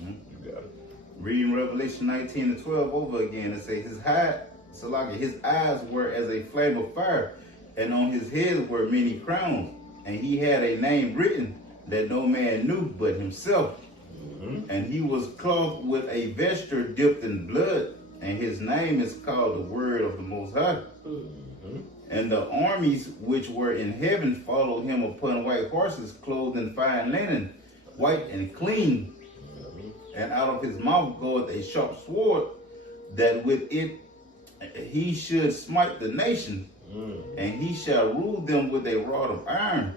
You got it. Reading Revelation 19 and 12 over again, it says, his eyes were as a flame of fire, and on his head were many crowns, and he had a name written that no man knew but himself. And he was clothed with a vesture dipped in blood, and his name is called the Word of the Most High. And the armies which were in heaven followed him upon white horses, clothed in fine linen, white and clean. And out of his mouth goeth a sharp sword, that with it he should smite the nation, and he shall rule them with a rod of iron.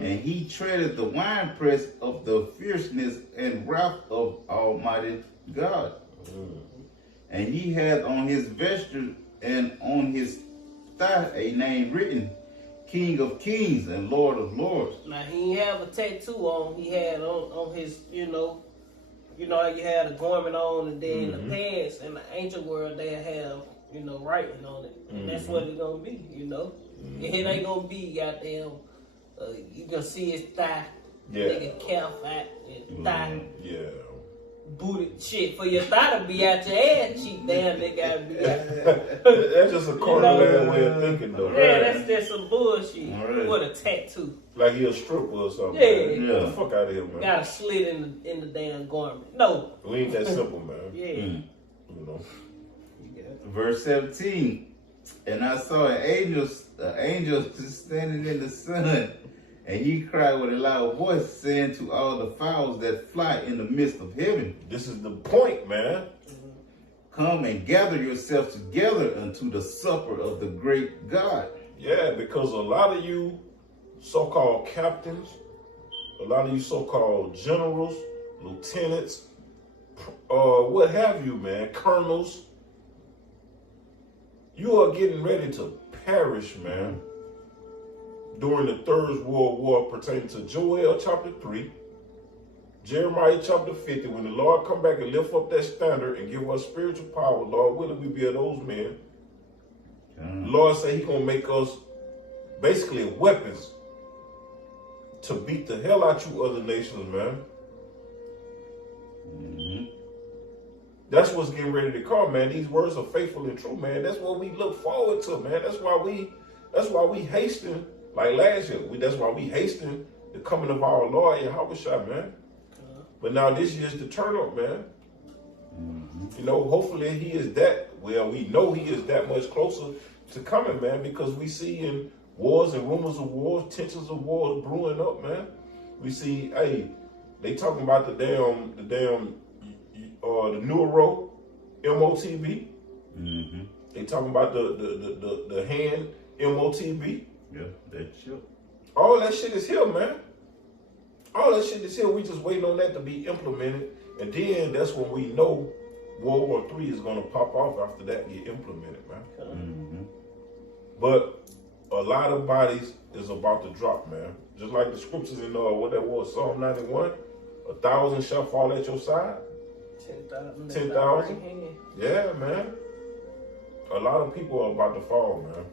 And he treadeth the winepress of the fierceness and wrath of Almighty God. And he hath on his vesture and on his thigh a name written, King of Kings and Lord of Lords. Now he ain't have a tattoo on. He had on his, how you had a garment on, and then the pants in the ancient world they have, writing on it, and that's what it's gonna be, It ain't gonna be goddamn. You gonna see his thigh Yeah. Nigga calf fat and thigh. Yeah. Booty shit for your thigh to be out your ass cheek. Damn, they gotta be out. That's just a corner way of thinking, though. Yeah, that's just some bullshit. Right. With a tattoo. Like he a stripper or something. Yeah. Man. Get the fuck out of here, man. Got a slit in the damn garment. No. We ain't that simple, man. Yeah. You know. Verse 17. And I saw an angel standing in the sun, and he cried with a loud voice, saying to all the fowls that fly in the midst of heaven, This is the point, man. come and gather yourselves together unto the supper of the great God. Yeah, because a lot of you so-called captains, a lot of you so-called generals, lieutenants, what have you, man, colonels, you are getting ready to perish, man, during the Third World War pertaining to Joel chapter 3, Jeremiah chapter 50, when the Lord come back and lift up that standard and give us spiritual power, Lord, will we be of those men? Lord say he gonna make us basically weapons to beat the hell out you other nations, man. That's what's getting ready to come, man. These words are faithful and true, man. That's what we look forward to, man. That's why we hasten, like last year. That's why we hasten the coming of our Lord Yahushua, man. But now this year's the turn up, man. You know, hopefully he is that, well, we know he is that much closer to coming, man, because we see in wars and rumors of wars, tensions of wars brewing up, man. We see, hey, they talking about the neuro MOTB. They talking about the hand MOTB. Yeah, that's true. All that shit is here, man. All that shit is here. We just waiting on that to be implemented, and then that's when we know World War III is gonna pop off after that get implemented, man. But a lot of bodies is about to drop, man. Just like the scriptures in what that was, Psalm 91, 1,000 shall fall at your side. 10,000. Yeah, man. A lot of people are about to fall, man.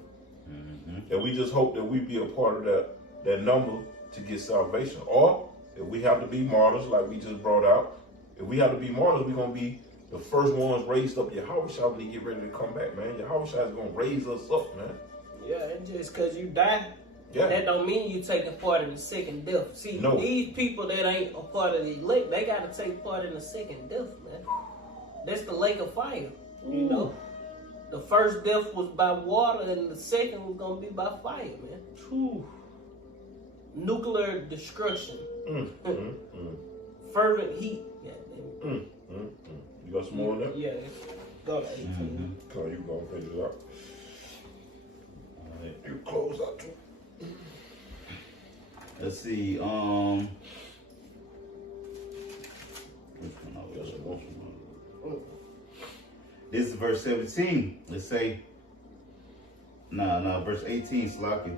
And we just hope that we be a part of that number to get salvation. Or if we have to be martyrs, like we just brought out, if we have to be martyrs, we're gonna be the first ones raised up. Yahushua when he get ready to come back, man. Yahushua is gonna raise us up, man. Yeah, and just because you die, Yeah. that don't mean you taking part in the second death. See, No. these people that ain't a part of the elect, they got to take part in the second death, man. That's the lake of fire, you know. The first death was by water, and the second was gonna be by fire, man. Nuclear destruction, fervent heat. You got some more on that? Yeah, go to 18. Come on, you gonna finish it up. You close out too. Let's see. Which one I was- This is verse 17. Let's say, verse 18, Slaki.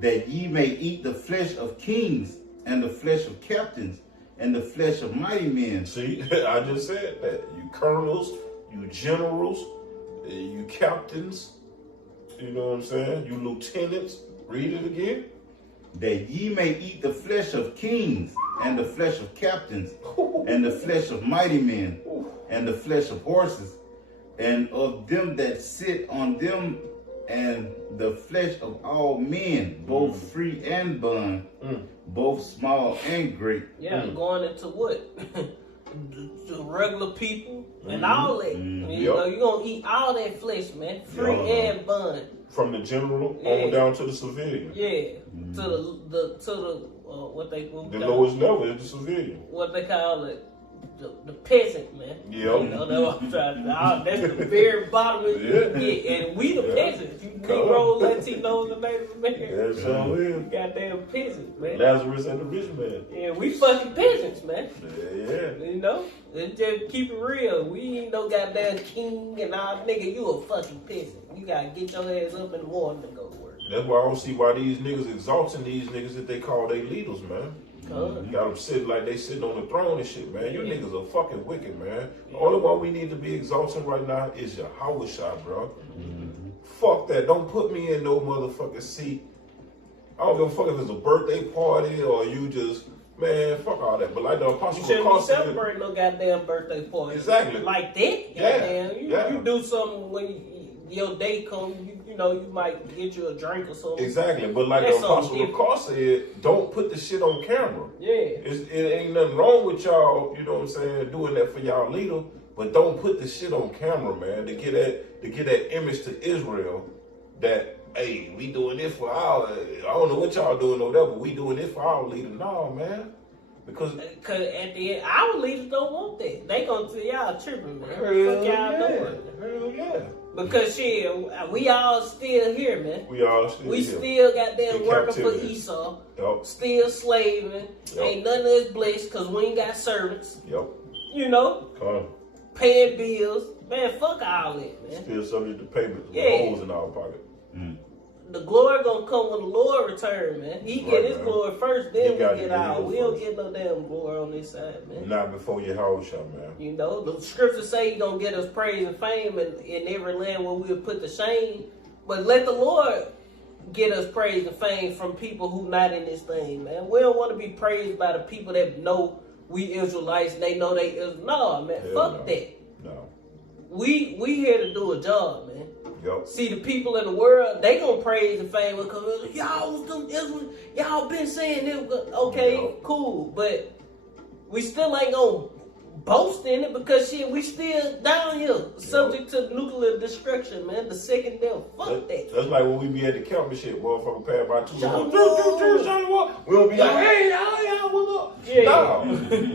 That ye may eat the flesh of kings, and the flesh of captains, and the flesh of mighty men. See, I just said that. You colonels, you generals, you captains, you know what I'm saying? You lieutenants. Read it again. That ye may eat the flesh of kings, and the flesh of captains, and the flesh of mighty men, and the flesh of horses, and of them that sit on them, and the flesh of all men, both free and bond, both small and great. Yeah, going into what? the regular people and all that. You know, you're going to eat all that flesh, man. Free and bond. From the general on down to the civilian. Yeah. To the what they call the lowest level is the civilian. What they call it. The peasant, man. Yeah. You know, that's what I'm trying to that's the very bottom of it you get. And we the peasants. You Negroes, Latinos, and Native Americans. That's all it is. Goddamn peasants, man. Lazarus and the rich man. Yeah, we fucking peasants, man. Yeah. You know? Let's just keep it real. We ain't no goddamn king and all. Nigga, you a fucking peasant. You gotta get your ass up in the morning and go to work. That's why I don't see why these niggas exalting these niggas that they call their leaders, man. You got them sitting like they sitting on the throne and shit, man. You niggas are fucking wicked, man. The only one we need to be exalting right now is Yahushua, bro. Fuck that. Don't put me in no motherfucking seat. I don't give a fuck if it's a birthday party or you just Man, fuck all that. But like the Apostle You shouldn't be McCall said, celebrating no goddamn birthday party. Exactly. Like that. Yeah, Goddamn. yeah. You do something when your day comes, you know, you might get you a drink or something. exactly. But like That's the Apostle something McCall said, don't put the shit on camera. Yeah. It ain't nothing wrong with y'all, you know what I'm saying, doing that for y'all leader, but don't put the shit on camera, man, to get that image to Israel that, hey, we doing this for our, I don't know what y'all doing over there, but we doing this for our leader. No, man. Because at the end, our leaders don't want that. They gonna tell y'all tripping, man. hell What yeah. y'all doing? Hell yeah. Because shit, we all still here, man. We all still We here. still got them In working for captivity. Esau. Yep. Still slaving. Yep. Ain't none of us blessed because we ain't got servants. Yep. You know, Come on. paying bills. Man, fuck all that, man. Still subject to payments with Yeah. holes in our pocket. The glory gonna come when the Lord return, man. He Right, get his man. glory first, He then we got get to get ours. his We don't first. get no damn glory on this side, man. Not before your house shut, man. You know, the scriptures say He gonna get us praise and fame in every land where we'll put to shame. But let the Lord get us praise and fame from people who not in this thing, man. We don't want to be praised by the people that know we Israelites and they know they is. No, man, Hell fuck no. that. No. We here to do a job, man. Yep. See, the people in the world, they gonna praise and fame because y'all was them Israel, y'all been saying it. Okay, Yeah. cool, but we still ain't gonna boast in it because shit, we still down here, subject to nuclear destruction, man. The second death, fuck that. That's like when we be at the camp and shit, motherfucker pass by two. Shalom. We don't be like, hey, y'all, what's up? Yeah. Nah,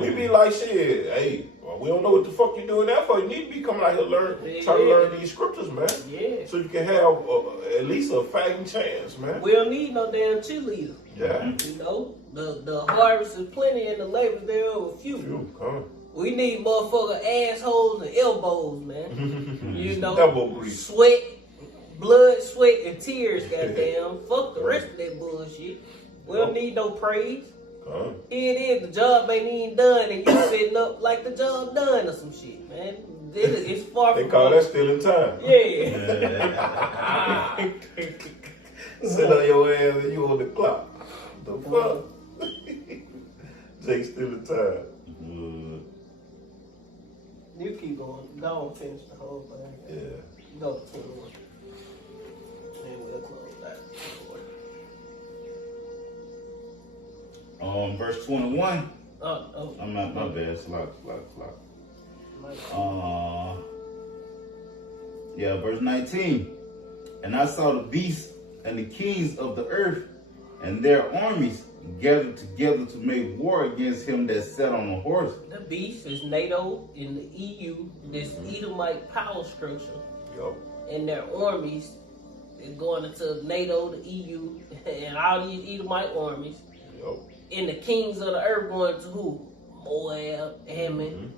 we be like, shit, hey, we don't know what the fuck you doing that for. You need to be coming out here try to learn these scriptures, man. Yeah. So you can have at least a fighting chance, man. We don't need no damn cheerleader. Yeah. You know, the harvest is plenty and the labors there are few. Phew, come We need motherfucker assholes and elbows, man. You know, Elbow grease. sweat, blood, sweat, and tears, goddamn. Fuck the rest of that bullshit. We don't need no praise. Here it is, the job ain't even done, and you sitting up like the job done or some shit, man. It's far They from call that stealing time. Yeah. Sit on your ass and you on the clock. The fuck? Jake stealing time. You keep going. Don't finish the whole thing. Yeah. Go to 21. And we'll close that. Verse 21. Oh. I'm not, my bad. Slack. Yeah, verse 19. And I saw the beasts and the kings of the earth and their armies gathered together to make war against him that sat on the horse. The beast is NATO in the EU, this Edomite power structure, Yup. and their armies is going into NATO, the EU, and all these Edomite armies. Yup. And the kings of the earth going to who? Moab, Ammon,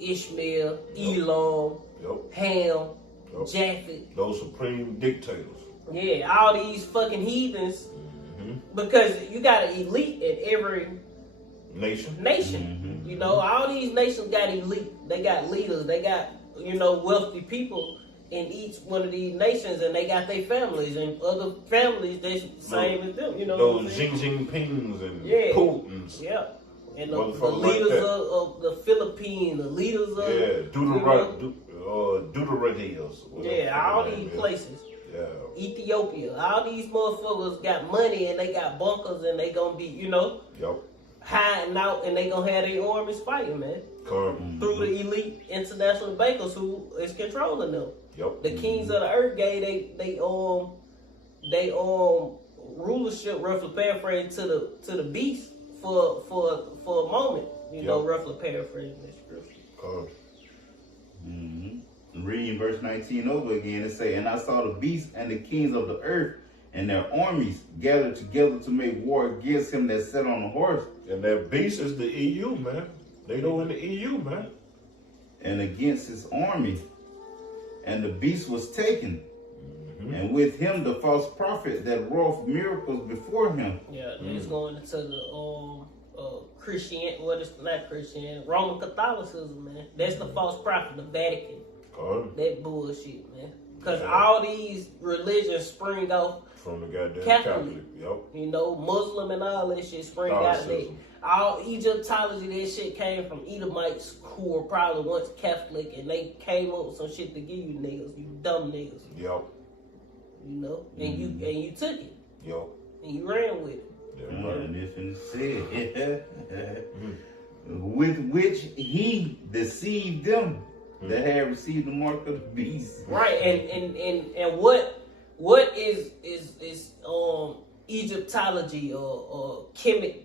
Ishmael, Elam, Yup. Ham, Yup. Japheth. Those supreme dictators. Yeah, all these fucking heathens. Because you got an elite in every nation. You know, all these nations got elite. They got leaders. They got, you know, wealthy people in each one of these nations, and they got their families and other families that's same as them. You know, what I'm Those saying? Xi Jinpings and Yeah. Putins. Yeah. And the Motherfuckers like leaders that. of the Philippines, the leaders of Deuteradias. yeah, all these places. Yeah. Ethiopia, all these motherfuckers got money and they got bunkers and they gonna be, you know, Yup. hiding out and they gonna have their armies fighting, man. Come. Through the elite international bankers who is controlling them. Yup. The kings of the earth gave they rulership, roughly paraphrased to the beast for a moment. You know, roughly paraphrasing this scripture. Come. Reading verse 19 over again, it say, and I saw the beasts and the kings of the earth and their armies gathered together to make war against him that sat on the horse. And that beast is the EU, man. They go in the EU, man. And against his army. And the beast was taken. And with him the false prophet that wrought miracles before him. Yeah, it's going into the Roman Catholicism, man. That's the false prophet, the Vatican. That bullshit, man. Because all these religions spring off From the goddamn Catholic. Catholic. Yep. You know, Muslim and all that shit spring out of that. Catholicism. All Egyptology, that shit came from Edomites who were probably once Catholic, and they came up with some shit to give you niggas, you dumb niggas. Yep. You know, and you took it, Yep. and you ran with it. Yeah, right. And it's in the said, with which he deceived them that had received the mark of the beast. Right, and what is Egyptology or Kemet,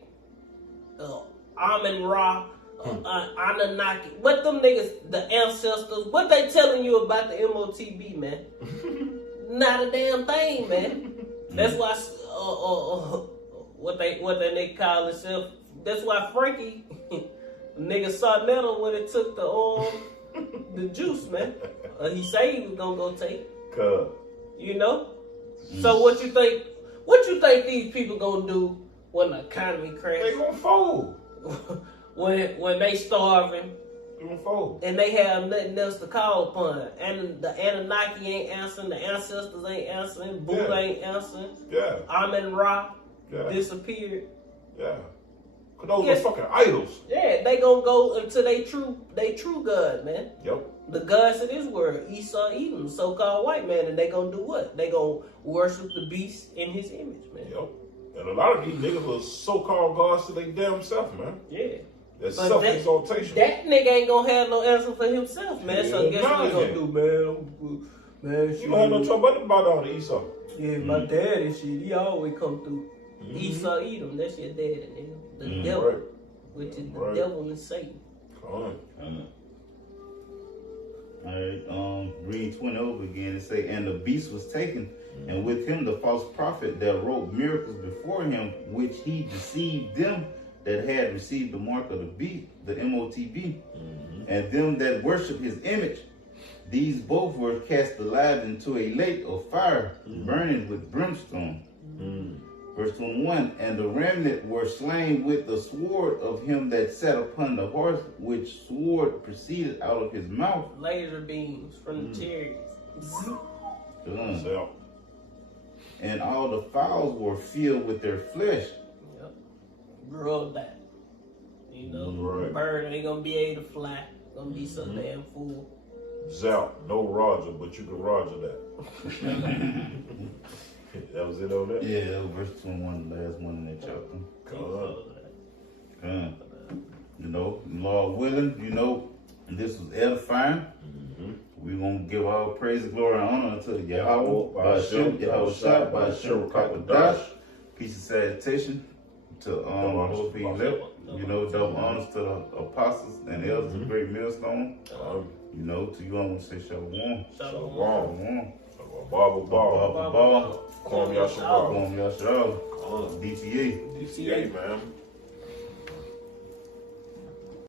Amun Ra, Anunnaki? What them niggas, the ancestors? What they telling you about the MOTB, man? Not a damn thing, man. That's why what they nigga call himself. That's why Frankie nigga saw metal when it took the juice, man. He said he was gonna go take it. Cuz. You know? So what you think these people gonna do when the economy They crashes? gonna fold. when they starving They gonna fold. and they have nothing else to call upon. And the Anunnaki ain't answering, the ancestors ain't answering, Buddha ain't answering, Yeah. Amun Ra Yeah. disappeared. Yeah. Cause those Yes. are fucking idols. Yeah, they gonna go into they true God, man. Yep. The gods of this world, Esau, Edom, so-called white man, and they gonna do what? They gonna worship the beast in his image, man. Yep. And a lot of these niggas are so-called gods to their damn self, man. Yeah. That's But self-exaltation. That nigga ain't gonna have no answer for himself, man. So Yeah, guess what he nah, gonna yeah. do, man? You don't have no trouble but to bow down to Esau. Yeah, my dad and shit, he always come through. Esau, Edom, that's your daddy, nigga. The devil, Right. which is the Right. devil and Satan. Come on. Alright, read 20 over again and say, and the beast was taken, and with him the false prophet that wrote miracles before him, which he deceived them that had received the mark of the beast, the MOTB, and them that worship his image. These both were cast alive into a lake of fire, burning with brimstone. Verse 21, and the remnant were slain with the sword of him that sat upon the horse, which sword proceeded out of his mouth. Laser beams from the chariots. So, And all the fowls were filled with their flesh. Yep. Grub that. You know, Right. bird ain't gonna be able to fly. Gonna be so damn full. Zap, no Roger, but you can Roger that. That was it on that? Yeah, that was verse 21, the last one in that chapter. You know, Lord willing, you know, this was edifying. We're going to give all praise, glory, and honor unto Yahweh, by Hashem, Yahweh Shai, by Hashem, Kakadash. Peace and salutation to those people left. You know, double honors to the apostles and elders of the great millstone. You know, to you, I'm going to say Shalom. Shalom. Baba. Baba. Kwam Yasharal. DTA. DTA, man.